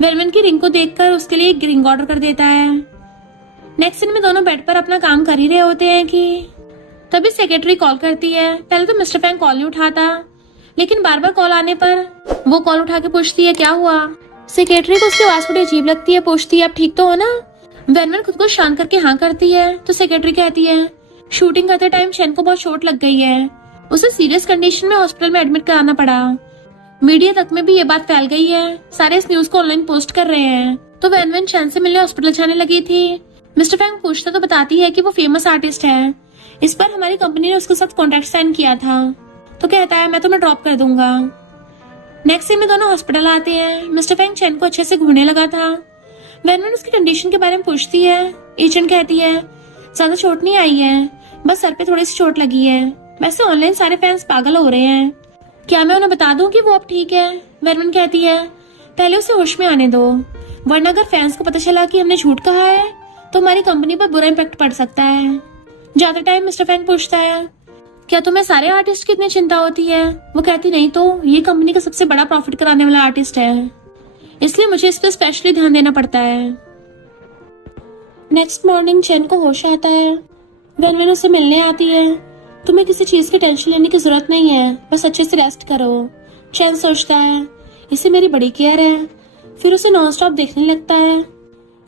वैनवन की रिंग को देखकर उसके लिए एक रिंग ऑर्डर कर देता है। नेक्स्ट सीन में दोनों बेड पर अपना काम कर ही रहे होते हैं कि तभी सेक्रेटरी कॉल करती है। पहले तो मिस्टर फैंग कॉल नहीं उठाता, लेकिन बार बार कॉल आने पर वो कॉल उठा के पूछती है, क्या हुआ? सेक्रेटरी को उसकी आवाज बड़ी अजीब लगती है, पूछती है, आप ठीक तो हो ना? वैनवन खुद को शांत करके हाँ करती है तो सेक्रेटरी कहती है, शूटिंग करते टाइम चैन को बहुत चोट लग गई है, उसे सीरियस कंडीशन में हॉस्पिटल में एडमिट कराना पड़ा। मीडिया तक में भी ये बात फैल गई है, सारे इस न्यूज को ऑनलाइन पोस्ट कर रहे हैं। तो वैनवन चैन से मिलने हॉस्पिटल जाने लगी थी। मिस्टर फैंग पूछता तो बताती है कि वो फेमस आर्टिस्ट है, इस पर हमारी कंपनी ने उसके साथ कॉन्ट्रैक्ट साइन किया था। तो कहता है, मैं तुम्हें ड्रॉप कर दूंगा। नेक्स्ट डे में दोनों हॉस्पिटल आते हैं। मिस्टर फैंग चैन को अच्छे से घूरने लगा था। वैनवन उसकी कंडीशन के बारे में पूछती है। एजेंट कहती है, ज्यादा चोट नहीं आई है, बस सर पे थोड़ी सी चोट लगी है। वैसे ऑनलाइन सारे फैंस पागल हो रहे हैं, क्या मैं उन्हें बता दूं कि वो अब ठीक है? वैनवन कहती है, पहले उसे होश में आने दो, वरना अगर फैंस को पता चला कि हमने झूठ कहा है तो हमारी कंपनी पर बुरा इम्पैक्ट पड़ सकता है। ज्यादा टाइम मिस्टर फैंग पूछता है, क्या तुम्हें सारे आर्टिस्ट की इतनी चिंता होती है? वो कहती, नहीं तो, ये कंपनी का सबसे बड़ा प्रॉफिट कराने वाला आर्टिस्ट है, इसलिए मुझे इस पर स्पेशली ध्यान देना पड़ता है। नेक्स्ट मॉर्निंग चैन को होश आता है। वैनवन उसे मिलने आती है। तुम्हें किसी चीज की टेंशन लेने की जरूरत नहीं है, बस अच्छे से रेस्ट करो। चैन सोचता है, इसे मेरी बड़ी केयर है। फिर उसे नॉन स्टॉप देखने लगता है,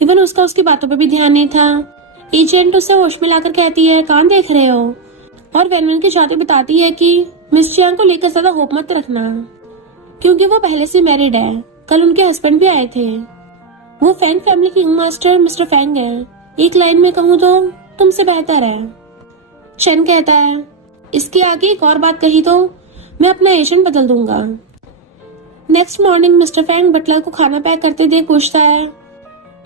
इवन उसका उसकी बातों पर भी ध्यान नहीं था। एजेंट उसे होश में लाकर कहती है, कहाँ देख रहे हो? और वैनवन की जाते बताती है कि मिस चैन को लेकर ज्यादा होप मत रखना, क्योंकि वो पहले से मैरिड है, कल उनके हस्बैंड भी आए थे। वो फैंग फैमिली की यंग मास्टर मिस्टर फैंग है, एक लाइन में कहूँ तो तुमसे बेहतर है। चैन कहता है, इसके आगे एक और बात कही तो मैं अपना एजेंट बदल दूंगा। Next morning mister Fang butler को खाना पैक करते देख पूछता है,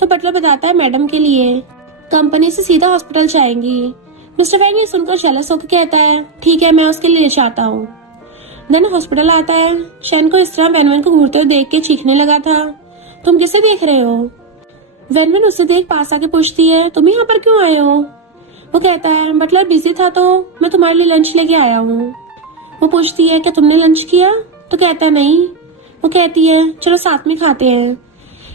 तो बटलर बताता है, मैडम के लिए, कंपनी से सीधा हॉस्पिटल जाएंगी। मिस्टर फैंग ये सुनकर जेलस होकर कहता है, ठीक है, मैं उसके लिए ले जाता हूँ। देन हॉस्पिटल आता है। चैन को इस तरह वैनवन को घूरते हुए देख के चीखने लगा था, तुम किसे देख रहे हो? वैनवन उसे देख पास आके पूछती है, तुम यहाँ पर क्यों आए हो? वो कहता है बटलर बिजी था तो मैं तुम्हारे लिए लंच लेके आया हूँ। वो पूछती है क्या तुमने लंच किया? तो कहता है नहीं। वो कहती है चलो साथ में खाते हैं।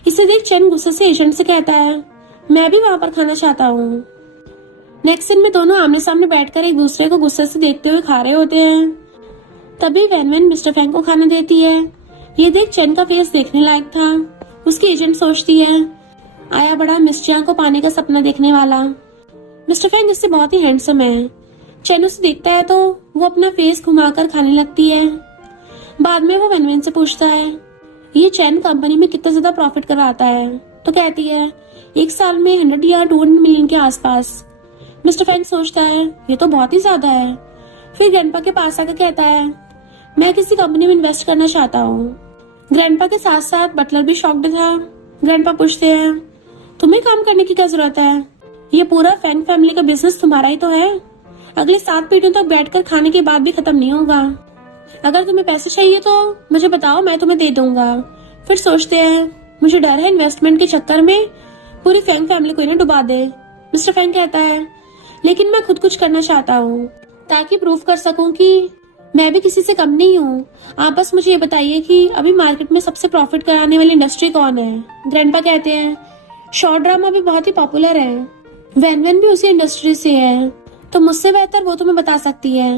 इसे देख चैन गुस्से से एजेंट से कहता है मैं भी वहां पर खाना चाहता हूँ। नेक्स्ट सीन में दोनों आमने सामने बैठकर एक दूसरे को गुस्से से देखते हुए खा रहे होते हैं। तभी वैन वैन मिस्टर फैंग को खाना देती है। ये देख चैन का फेस देखने लायक था। उसकी एजेंट सोचती है आया बड़ा मिस्टिया को पाने का सपना देखने वाला। मिस्टर फैंग इससे बहुत ही हैंडसम है। चैन उसे देखता है तो वो अपना फेस घुमाकर खाने लगती है। बाद में वो वैन वैन से पूछता है ये चैन कंपनी में कितना ज्यादा प्रॉफिट करवाता है? तो कहती है एक साल में 100 या 200 मिलियन के आसपास। मिस्टर फैंग सोचता है ये तो बहुत ही ज्यादा है। फिर ग्रैंडपा के पास आकर कहता है मैं किसी कंपनी में इन्वेस्ट करना चाहता हूँ। ग्रैंडपा के साथ साथ बटलर भी शॉक्ड था। ग्रैंडपा पूछते हैं तुम्हें काम करने की क्या जरूरत है? ये पूरा फैंग फैमिली का बिजनेस तुम्हारा ही तो है। अगले 7 पीढ़ियों तक बैठकर खाने के बाद भी खत्म नहीं होगा। अगर तुम्हें पैसे चाहिए तो मुझे बताओ, मैं तुम्हें दे दूंगा। फिर सोचते हैं मुझे डर है इन्वेस्टमेंट के चक्कर में पूरी फैंग फैमिली को ही ना डुबा दे। मिस्टर फैंग कहता है लेकिन मैं खुद कुछ करना चाहता हूँ ताकि प्रूव कर सकूं कि मैं भी किसी से कम नहीं हूँ। आप बस मुझे ये बताइए कि अभी मार्केट में सबसे प्रॉफिट कराने वाली इंडस्ट्री कौन है? ग्रैंडपा कहते हैं शॉर्ट ड्रामा भी बहुत ही पॉपुलर है। वैन वैन भी उसी इंडस्ट्री से है तो मुझसे बेहतर वो तुम्हें बता सकती है।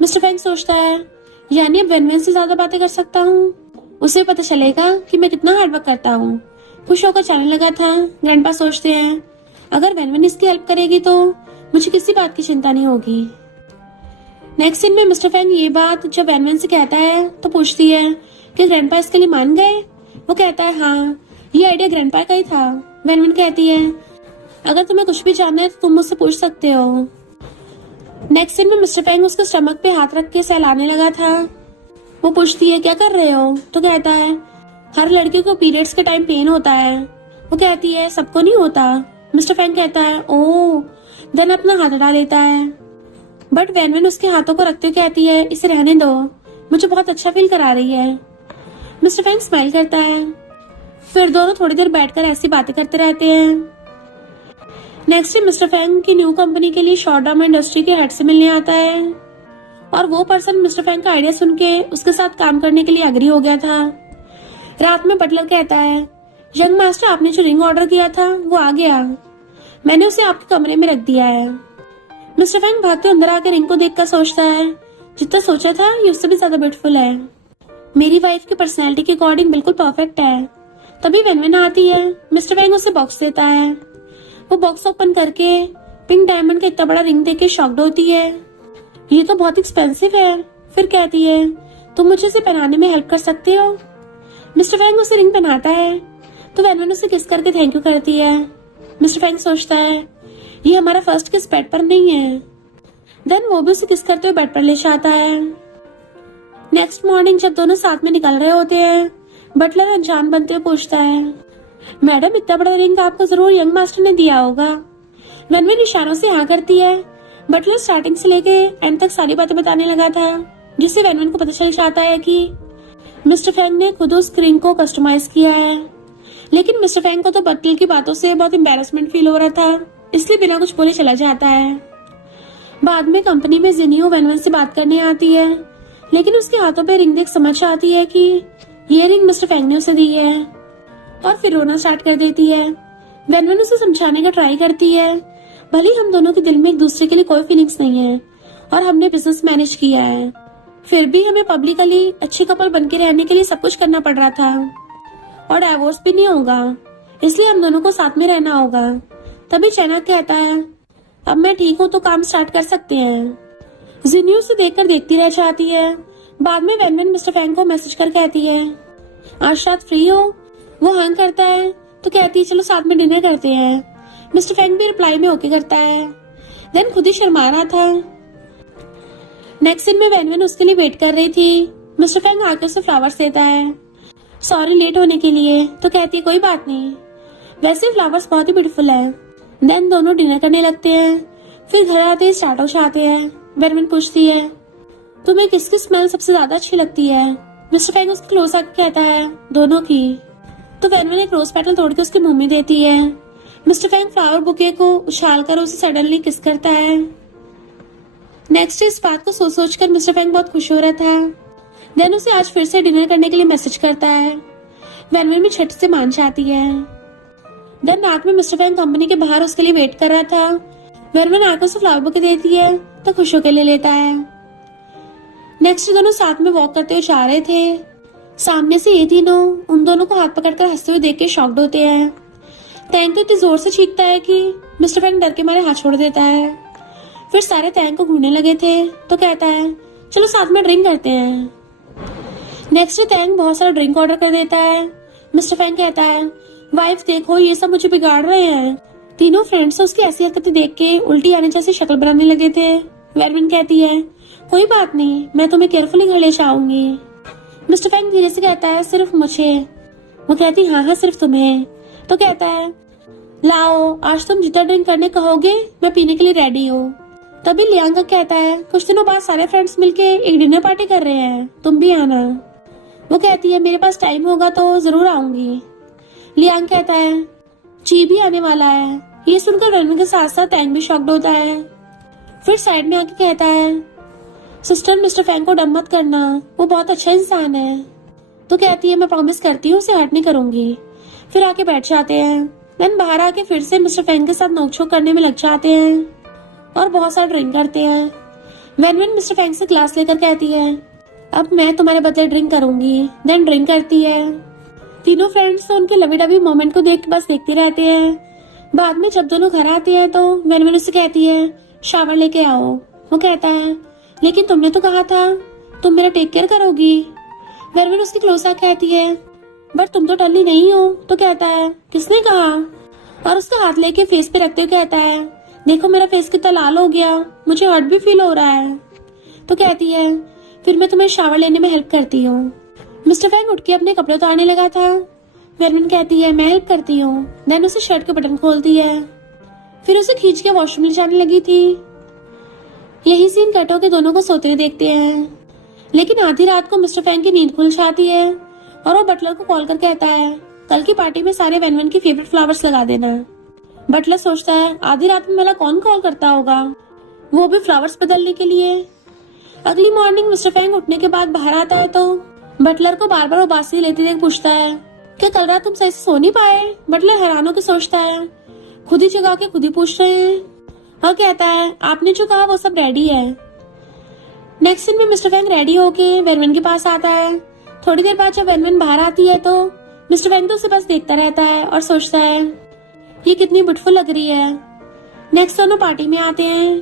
मिस्टर फैंग सोचता है यानी अब वैन वैन से ज्यादा बातें कर सकता हूँ। उसे पता चलेगा कि मैं कितना हार्डवर्क करता हूँ। खुश होकर चलने लगा था। ग्रैंडपा सोचते हैं अगर वैन वैन इसकी हेल्प करेगी तो मुझे किसी बात की चिंता नहीं होगी। नेक्स्ट सीन में मिस्टर फैंग ये बात जब वैन वैन से कहता है तो पूछती है कि ग्रैंडपा इसके लिए मान गए? वो कहता है हाँ, ये आइडिया ग्रैंडपा का ही था। वैन वैन कहती है अगर तुम्हें कुछ भी जानना है तो तुम मुझसे पूछ सकते हो। नेक्स्ट सीन में मिस्टर फैंग उसके स्टमक पे हाथ रख के सहलाने लगा था। वो पूछती है क्या कर रहे हो? तो कहता है हर लड़की को पीरियड्स के टाइम पेन होता है। वो कहती है सबको नहीं होता। मिस्टर फैंग कहता है ओह, देन अपना हाथ हटा लेता है। बट वैन वैन उसके हाथों को रखते हुए कहती है इसे रहने दो, मुझे बहुत अच्छा फील करा रही है। मिस्टर फैंग स्माइल करता है। फिर दोनों थोड़ी देर बैठकर ऐसी बातें करते रहते हैं। नेक्स्ट डे मिस्टर फैंग की न्यू कंपनी के लिए शॉर्ट ड्रामा इंडस्ट्री के हेड से मिलने आता है और वो पर्सन मिस्टर फैंग का आइडिया सुन के उसके साथ काम करने के लिए एग्री हो गया था। रात में बटलर कहता है यंग मास्टर आपने जो रिंग ऑर्डर किया था वो आ गया, मैंने उसे आपके कमरे में रख दिया है। मिस्टर फैंग भागते अंदर आकर रिंग को देखकर सोचता है जितना सोचा था ये उससे भी ज्यादा ब्यूटीफुल है। मेरी वाइफ की पर्सनैलिटी के अकॉर्डिंग बिल्कुल परफेक्ट है। तभी वैन वैन आती है। मिस्टर फैंग उसे बॉक्स देता है। वो बॉक्स ओपन करके पिंक डायमंड का इतना बड़ा रिंग देख के शॉक्ड होती है। ये तो बहुत एक्सपेंसिव है। फिर कहती है तुम मुझे इसे पहनाने में हेल्प कर सकते हो। मिस्टर फैंग उसे रिंग पहनाता है तो वैन वैन उसे किस करके थैंक यू करती है। मिस्टर फैंग सोचता है ये हमारा फर्स्ट किस बेड पर नहीं है। देन वो भी उसे किस करते हुए बेड पर ले जाता है। नेक्स्ट मॉर्निंग जब दोनों साथ में निकल रहे होते हैं, बटलर अनजान बनते हुए पूछता है मैडम इतना बड़ा रिंग आपको जरूर यंग मास्टर ने दिया होगा। वैन वैन इशारों से हाँ करती है। बटलर स्टार्टिंग से लेके एंड तक सारी बातें बताने लगा था जिससे वैन वैन को पता चल जाता है कि मिस्टर फैंग ने खुद उस रिंग को कस्टमाइज किया है। लेकिन मिस्टर फैंग को तो बटलर की बातों से बहुत एम्बैरेसमेंट फील हो रहा था, इसलिए बिना कुछ बोले चला जाता है। बाद में कंपनी में जिनियो वैन वैन से बात करने आती है, लेकिन उसके हाथों पे रिंग देख समझ आती है कि ये रिंग मिस्टर फैंग ने उसे दी है और फिर रोना स्टार्ट कर देती है। वैन वैन उसे समझाने का ट्राई करती है भले हम दोनों के दिल में एक दूसरे के लिए कोई फीलिंग्स नहीं है और हमने बिजनेस मैनेज किया है, फिर भी हमें पब्लिकली अच्छे कपल बन के रहने के लिए सब कुछ करना पड़ रहा था और डाइवोर्स भी नहीं होगा, इसलिए हम दोनों को साथ में रहना होगा। तभी चैनक कहता है अब मैं ठीक हूँ तो काम स्टार्ट कर सकते हैं। जिन्यू से देखकर देखती रह जाती है। बाद में वैन वैन मिस्टर फैंग को मैसेज कर कहती है आज रात फ्री हो? वो हाँ करता है तो कहती है चलो साथ में डिनर करते हैं। मिस्टर फैंग भी रिप्लाई में ओके करता है। देन खुद ही शर्मा रहा था। नेक्स्ट सीन में वैन वैन उसके लिए वेट कर रही थी। मिस्टर फैंग आके उसे फ्लावर्स देता है सॉरी लेट होने के लिए। तो कहती है कोई बात नहीं, वैसे फ्लावर्स बहुत ही ब्यूटीफुल है। देन दोनों डिनर करने लगते हैं। फिर घर आते ही स्टार्ट हो जाते हैं। वैन वैन पूछती है तुम्हें किसकी स्मेल सबसे ज्यादा अच्छी लगती है? मिस्टर फैंग उसके क्लोज आके कहता है दोनों की। तो वैन वैन एक रोज पेटल तोड़ के उसके मुंह में देती है। मिस्टर फैंग फ्लावर बुके को उछालकर उसे सडनली किस करता है। नेक्स्ट इस बात को सोच सोच कर मिस्टर फैंग बहुत खुश हो रहा था। देन उसे आज फिर से डिनर करने के लिए मैसेज करता है। वैनविन भी छठ से मान जाती है। देन रात में मिस्टर फैंग कंपनी के बाहर उसके लिए वेट कर रहा था। वैनविन आकर उसे फ्लावर बुके देती है तो खुश होकर ले लेता है। नेक्स्ट दोनों साथ में वॉक करते हुए जा रहे थे। सामने से ये तीनों उन दोनों को हाथ पकड़कर हंसते हुए देख के शॉक्ड होते हैं। टैंक तो इतनी जोर से चीखता है कि मिस्टर फैंग डर के मारे हाथ छोड़ देता है। फिर सारे टैंक को घूरने लगे थे तो कहता है चलो साथ में ड्रिंक करते हैं। नेक्स्ट टैंक बहुत सारा ड्रिंक ऑर्डर कर देता है। मिस्टर फैंग कहता है वाइफ देखो ये सब मुझे बिगाड़ रहे हैं। तीनों फ्रेंड्स उसकी ऐसी हरकतें देख के उल्टी आने जैसी शक्ल बनाने लगे थे। वैनविन कहती है कोई बात नहीं, मैं तुम्हें केयरफुली घर ले जाऊंगी। मिस्टर फैंग धीरे से कहता है सिर्फ मुझे। वो कहती हाँ हाँ सिर्फ तुम्हें। तो कहता है लाओ आज तुम जितना ड्रिंक करने कहोगे मैं पीने के लिए रेडी हूँ। तभी लियांग कहता है कुछ दिनों बाद सारे फ्रेंड्स मिलके एक डिनर पार्टी कर रहे हैं, तुम भी आना। वो कहती है मेरे पास टाइम होगा तो जरूर आऊंगी। लियांग कहता है ची भी आने वाला है। ये सुनकर वैनविन के साथ साथ टैंग भी शॉक्ड होता है। फिर साइड में आके कहता है सिस्टर मिस्टर फैंग को डम मत करना, वो बहुत अच्छा इंसान है। तो कहती है मैं प्रॉमिस करती हूँ उसे हर्ट नहीं करूंगी। फिर आके बैठ जाते हैं। देन बाहर आके फिर से मिस्टर फैंग के साथ नोकझोंक करने में लग जाते हैं और बहुत सारा ड्रिंक करते हैं। वैनविन मिस्टर फैंग से ग्लास लेकर कहती है अब मैं तुम्हारे बदले ड्रिंक करूंगी। देन ड्रिंक करती है। तीनों फ्रेंड्स तो उनके लवी डबी मोमेंट को देख बस देखते रहते हैं। बाद में जब दोनों घर आते हैं तो वैनविन उससे कहती है शावर लेके आओ। वो कहता है लेकिन तुमने तो कहा था तुम मेरा टेक केयर करोगी। वैनविन उसकी क्लोज आकर कहती है बट तुम तो टल्ली नहीं हो। तो कहता है किसने कहा, और उसका हाथ लेके फेस पे रखते हुए कहता है देखो मेरा फेस कितना लाल हो गया, मुझे हर्ट भी फील हो रहा है। तो कहती है फिर मैं तुम्हें शावर लेने में हेल्प करती हूँ। मिस्टर फैंग उठ के अपने कपड़े उतारने लगा था। वैनविन कहती है मैं हेल्प करती हूँ। देन उसे शर्ट के बटन खोलती है। फिर उसे खींच के वॉशरूम ले जाने लगी थी। यही सीन कट होके दोनों को सोते हुए देखते हैं। लेकिन आधी रात को मिस्टर फैंग की नींद खुल जाती है और वो बटलर को कॉल कर कहता है कल की पार्टी में सारे वैनविन की फेवरेट फ्लावर्स लगा देना। बटलर सोचता है आधी रात में भला कौन कॉल करता होगा, वो भी फ्लावर्स बदलने के लिए। अगली मॉर्निंग मिस्टर फैंग उठने के बाद बाहर आता है तो बटलर को बार बार उबासी लेते देख पूछता है क्या कल रात तुम सही से सो नहीं पाए। बटलर हैरान होकर सोचता है खुद ही जगा के खुद ही पूछ रहे हैं और कहता है आपने जो कहा वो सब रेडी है। नेक्स्ट सीन में मिस्टर फैंग रेडी होके वैनविन के पास आता है। थोड़ी देर बाद जब वैनविन बाहर आती है तो मिस्टर फैंग तो उसे बस देखता रहता है और सोचता है ये कितनी ब्यूटीफुल लग रही है। नेक्स्ट दोनों पार्टी में आते हैं।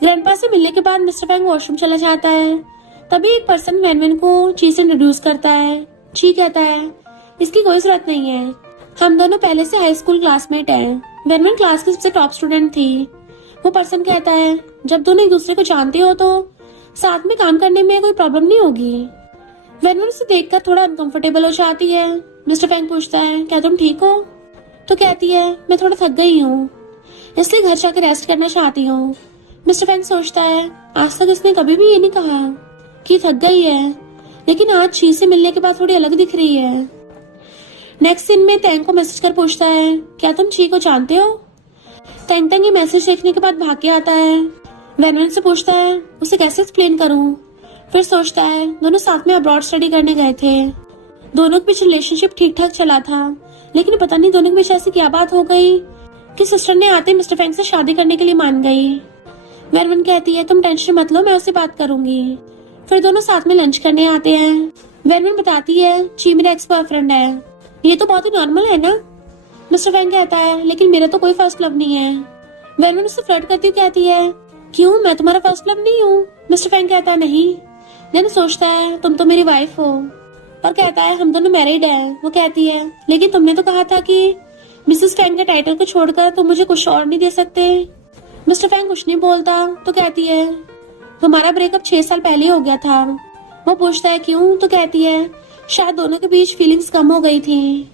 ग्रैंडपा से मिलने के बाद मिस्टर फैंग वॉशरूम चला जाता है। तभी एक पर्सन वैनविन को ची से इंट्रोड्यूस करता है। ची कहता है इसकी कोई जरूरत नहीं है, हम दोनों पहले से हाई स्कूल क्लासमेट हैं। वैनविन क्लास की सबसे टॉप स्टूडेंट थी। वो पर्सन कहता है जब दोनों एक दूसरे को जानते हो तो साथ में काम करने में कोई प्रॉब्लम नहीं होगी। वैनविन उसे देखकर थोड़ा अनकंफर्टेबल हो जाती है। मिस्टर फैंग पूछता है क्या तुम ठीक हो। तो कहती है मैं थोड़ा थक गई हूँ इसलिए घर जाकर रेस्ट करना चाहती हूँ। मिस्टर फैंग सोचता है आज तक इसने कभी भी ये नहीं कहा कि थक गई है, लेकिन आज ची से मिलने के बाद थोड़ी अलग दिख रही है। नेक्स्ट सीन में टैंग को मैसेज कर पूछता है क्या तुम ची को जानते हो। टैंग ये मैसेज देखने के बाद भाग के आता है। वैनविन से पूछता है उसे कैसे एक्सप्लेन करूं। फिर सोचता है दोनों साथ में अब्रॉड स्टडी करने गए थे। दोनों के बीच रिलेशनशिप ठीक ठाक चला था, लेकिन पता नहीं दोनों के बीच ऐसी क्या बात हो गई कि सिस्टर ने आते मिस्टर फैंग से शादी करने के लिए मान गई। वैनविन कहती है तुम टेंशन मत लो, मैं उससे बात करूंगी। फिर दोनों साथ में लंच करने आते हैं। वैनविन बताती है ची मेरा एक्स बॉयफ्रेंड है। ये तो बहुत ही नॉर्मल है ना। मिस्टर फैंग कहता है लेकिन मेरा तो कोई फर्स्ट लव नहीं है। वैनविन उससे फ्लर्ट करती हुई कहती है क्यों, मैं तुम्हारा फर्स्ट लव नहीं हूँ। मिस्टर फैंग कहता है नहीं। देन सोचता है तुम तो मेरी वाइफ हो और कहता है हम दोनों मैरिड हैं। वो कहती है लेकिन तुमने तो कहा था कि मिसेस फैंग के टाइटल को छोड़कर तुम मुझे कुछ और नहीं दे सकते। मिस्टर फैंग कुछ नहीं बोलता तो कहती है हमारा ब्रेकअप 6 साल पहले हो गया था। वो पूछता है क्यों। तो कहती है शायद दोनों के बीच फीलिंग्स कम हो गई थी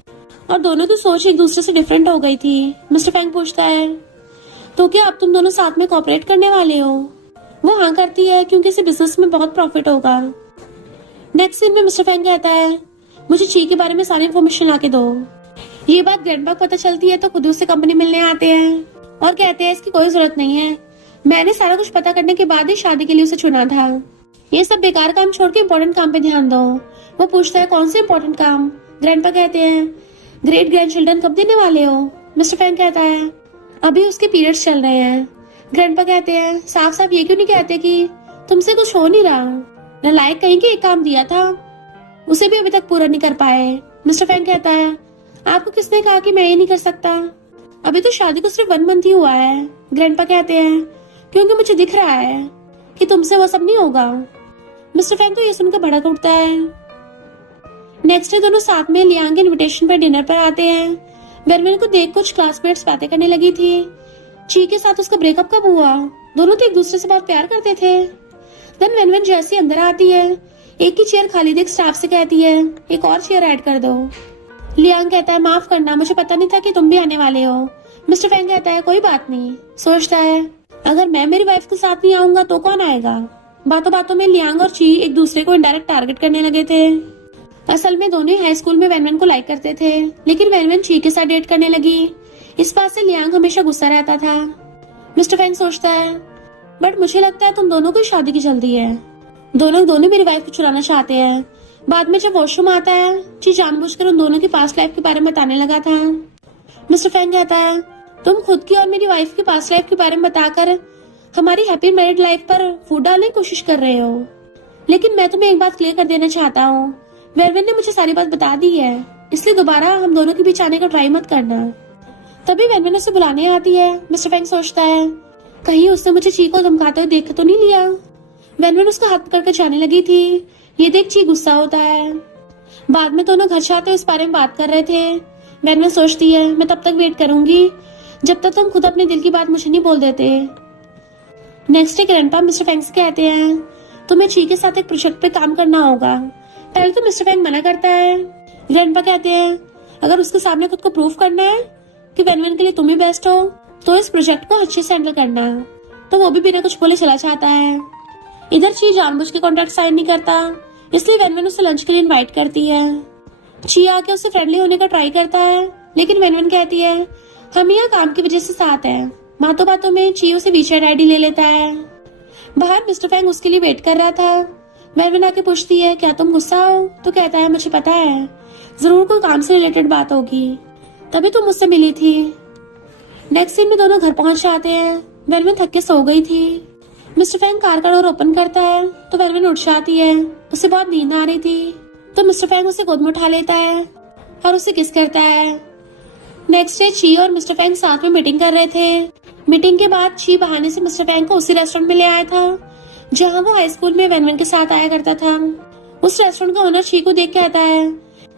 और दोनों की सोच एक दूसरे से डिफरेंट हो गई थी। मिस्टर फैंग पूछता है तो क्या अब तुम दोनों साथ में कोऑपरेट करने वाले हो। वो हाँ करती है क्योंकि इसे बिजनेस में बहुत प्रॉफिट होगा। नेक्स्ट सीन में मिस्टर फैंग कहता है मुझे ची के बारे में सारी इन्फॉर्मेशन लाके दो। ये बात ग्रैंडपा को पता चलती है तो खुद उससे कंपनी मिलने आते हैं और कहते हैं इसकी कोई जरूरत नहीं है, मैंने सारा कुछ पता करने के बाद ही शादी के लिए उसे चुना था। ये सब बेकार काम छोड़ के इम्पोर्टेंट काम पे ध्यान दो। वो पूछता है कौन से इम्पोर्टेंट काम। ग्रैंडपा कहते हैं ग्रेट ग्रैंड चिल्ड्रन कब देने वाले हो। मिस्टर फैंग कहता है अभी उसके पीरियड्स चल रहे हैं। ग्रैंडपा कहते हैं साफ साफ ये क्यों नहीं कहते कि तुमसे कुछ हो नहीं रहा। नालायक कहीं के एक काम दिया था उसे भी अभी तक पूरा नहीं कर पाए। मिस्टर फैंग कहता है आपको किसने कहा कि मैं ये नहीं कर सकता, अभी तो शादी को सिर्फ 1 मंथ ही हुआ है। ग्रैंडपा कहते हैं क्योंकि मुझे दिख रहा है कि तुमसे वो सब नहीं होगा। मिस्टर फैंग तो ये सुनकर भड़क उठता है। नेक्स्ट डे दोनों साथ में लियांग के इनविटेशन पर डिनर पर आते हैं। वेनवेन को देख कुछ क्लासमेट्स बातें करने लगी थी। ची के साथ उसका ब्रेकअप कब हुआ, दोनों तो एक दूसरे से बहुत प्यार करते थे। देन वेनवेन जैसी अंदर आती है एक ही चेयर खाली देख स्टाफ से कहती है एक और चेयर ऐड कर दो। लियांग कहता है माफ करना, मुझे पता नहीं था कि तुम भी आने वाले हो। मिस्टर फैंग कहता है कोई बात नहीं। सोचता है अगर मैं मेरी वाइफ के साथ नहीं आऊंगा तो कौन आएगा। बातों बातों में लियांग और ची एक दूसरे को इनडायरेक्ट टारगेट करने लगे थे। असल में दोनों ही हाई स्कूल में वेनवेन को लाइक करते थे, लेकिन वेनवेन ची के साथ डेट करने लगी। इस बात से लियांग हमेशा गुस्सा रहता था। मिस्टर फैंग सोचता है बट मुझे लगता है तुम दोनों को शादी की जल्दी है, दोनों मेरी वाइफ को चुराना चाहते हैं। बाद में जब वॉशरूम आता है ची जानबूझकर उन दोनों की पास्ट लाइफ के बारे में बताने लगा था। मिस्टर फैंग कहता है तुम खुद की और मेरी वाइफ की पास्ट लाइफ के बारे में बताकर हमारी हैप्पी मैरिड लाइफ पर फूट डालने की कोशिश कर रहे हो, लेकिन मैं तुम्हें एक बात क्लियर कर देना चाहता हूँ, वेनवेन ने मुझे सारी बात बता दी है, इसलिए दोबारा हम दोनों के बीच आने का ट्राई मत करना। तभी वेनवेन उसे बुलाने आती है। मिस्टर फैंग सोचता है कहीं उसने मुझे ची को धमकाते हुए देख तो नहीं लिया। वेनवेन उसका हाथ पकड़कर जाने लगी थी। ये देख ची गुस्सा होता है। बाद में दोनों घर जाते इस बारे में बात कर रहे थे। वेनवेन सोचती है मैं तब तक वेट करूंगी जब तक तुम खुद अपने दिल की बात मुझे नहीं बोल देते। Next day grandpa mister Fang से कहते हैं तुम्हें ची के साथ एक प्रोजेक्ट पे काम करना होगा। पहले तो मिस्टर फैंग मना करता है। ग्रैंडपा कहते हैं अगर उसके सामने खुद को प्रूव करना है कि वेनवेन के लिए तुम ही बेस्ट हो तो इस प्रोजेक्ट को अच्छे से हैंडल करना। तो वो भी बिना कुछ बोले चला जाता है। इधर ची जानबूझ के कॉन्ट्रैक्ट साइन नहीं करता, इसलिए वेनवेन उसे लंच के लिए इनवाइट करती है। ची आके उससे फ्रेंडली होने का ट्राई करता है, लेकिन वेनवेन कहती है हम यहाँ काम की वजह से साथ हैं। बातों बातों में ची उसे वीचैट आईडी ले लेता है। बाहर मिस्टर फैंग उसके लिए वेट कर रहा था। वेनवेन आके पूछती है क्या तुम गुस्सा हो, तो कहता है मुझे पता है, जरूर कोई काम से रिलेटेड बात होगी, तभी तुम मुझसे मिली थी। नेक्स्ट सीन में दोनों घर पहुंच जाते हैं। वेनवेन थक के सो गई थी। मिस्टर फैंग कार का डोर ओपन करता है तो वेनवेन उठ जाती है। उसे बहुत नींद आ रही थी तो मिस्टर फैंग उसे गोद में उठा लेता है और उसे किस करता है। नेक्स्ट डे ची और मिस्टर फैंग साथ में मीटिंग कर रहे थे। मीटिंग के बाद ची बहाने से मिस्टर फैंग को उसी रेस्टोरेंट में ले आया था जहाँ वो हाई स्कूल में वेनवेन के साथ आया करता था। उस रेस्टोरेंट का ओनर ची को देख के कहता है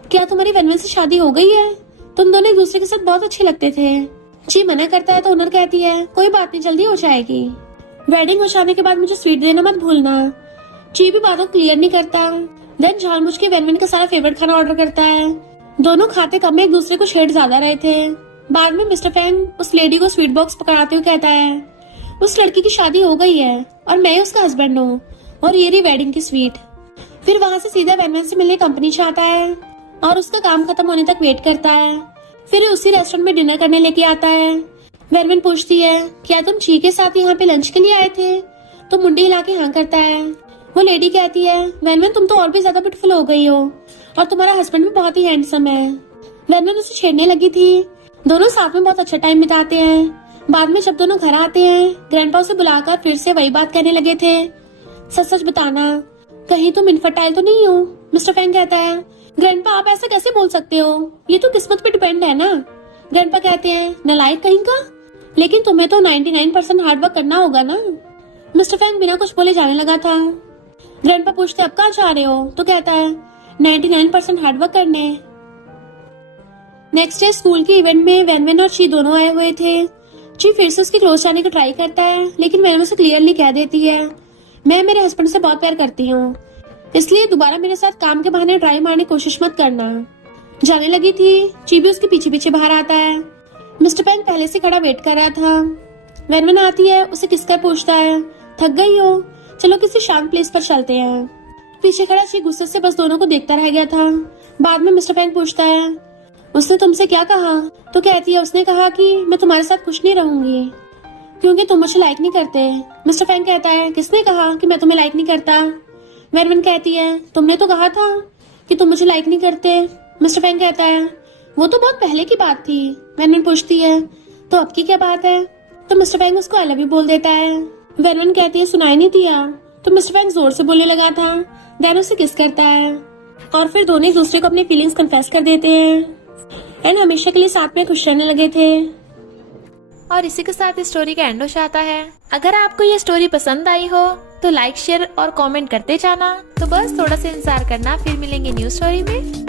क्या तुम्हारी वेनवेन से शादी हो गई है, तुम दोनों एक दूसरे के साथ बहुत अच्छे लगते थे। ची मना करता है तो ओनर कहती है कोई बात नहीं, जल्दी हो जाएगी, वेडिंग हो जाने के बाद मुझे स्वीट देना मत भूलना। ची भी बातों क्लियर नहीं करता। देन जानबूझ के वेनवेन का सारा फेवरेट खाना ऑर्डर करता है। दोनों खाते कम में एक दूसरे को छेड़ ज्यादा रहे थे। बाद में मिस्टर फैंग उस लेडी को स्वीट बॉक्स पकड़ाते हुए कहता है उस लड़की की शादी हो गई है और मैं उसका हस्बैंड हूँ और ये रही वेडिंग की स्वीट। फिर वहाँ से सीधा वेनवेन से मिलने कंपनी जाता है और उसका काम खत्म होने तक वेट करता है। फिर उसी रेस्टोरेंट में डिनर करने लेके आता है। वेनवेन पूछती है क्या तुम ची के साथ यहाँ पे लंच के लिए आए थे, तो मुंडी हिला के हाँ करता है। वो लेडी कहती है वेनवेन तुम तो और भी ज्यादा ब्यूटीफुल हो गई हो और तुम्हारा हस्बैंड भी बहुत ही हैंडसम है। वेनवेन उसे छेड़ने लगी थी। दोनों साथ में बहुत अच्छा टाइम बिताते हैं। बाद में जब दोनों घर आते हैं ग्रैंडपा उसे बुलाकर फिर से वही बात कहने लगे थे, सच सच बताना कहीं तुम इनफर्टाइल तो नहीं हो। मिस्टर फैंग कहता है ग्रैंडपा आप ऐसा कैसे बोल सकते हो, ये तो किस्मत पे डिपेंड है ना। ग्रैंडपा कहते हैं नालायक कहीं का, लेकिन तुम्हें तो 99% हार्डवर्क करना होगा ना। मिस्टर फैंग बिना कुछ बोले जाने लगा था। ग्रैंडपा पूछते अब कहाँ जा रहे हो, तो कहता है 99% हार्डवर्क करने। नेक्स्ट डे स्कूल के इवेंट में वेनवेन और ची दोनों आए हुए थे। ची फिर से उसके क्लोज जाने का ट्राई करता है, लेकिन वेनवेन उसे क्लियरली कह देती है मैं मेरे हस्बैंड से बहुत प्यार करती हूँ, इसलिए दोबारा मेरे साथ काम के बहाने ट्राई मारने की कोशिश मत करना। जाने लगी थी। ची भी उसके पीछे पीछे बाहर आता है। मिस्टर फैंग पहले से खड़ा वेट कर रहा था। वेनवेन आती है, उसे किसकर पूछता है थक गई हो, चलो किसी शांत प्लेस पर चलते हैं। पीछे खड़ा ची गुस्से से बस दोनों को देखता रह गया था। बाद में मिस्टर फैंग पूछता है उसने तुमसे क्या कहा? तो कहती है उसने कहा कि मैं तुम्हारे साथ खुश नहीं रहूंगी क्योंकि तुम मुझे लाइक नहीं करते। मिस्टर फैंग कहता है किसने कहा कि मैं तुम्हें लाइक नहीं करता? वेनवन कहती है तुमने तो कहा था कि तुम मुझे लाइक नहीं करते। मिस्टर फैंग कहता है वो तो बहुत पहले की बात थी। वेनवन पूछती है तो अब की क्या बात है? तो मिस्टर फैंग उसको आई लव यू बोल देता है। वेनवन कहती है सुनाई नहीं दिया? तो मिस्टर फैंग जोर से बोलने लगा था। देन उसे किस करता है और फिर दोनों एक दूसरे को अपनी फीलिंग्स कन्फेस कर देते हैं एंड हमेशा के लिए साथ में खुश रहने लगे थे। और इसी के साथ इस स्टोरी का एंड हो जाता है। अगर आपको ये स्टोरी पसंद आई हो तो लाइक शेयर और कमेंट करते जाना। तो बस थोड़ा सा इंतजार करना, फिर मिलेंगे न्यू स्टोरी में।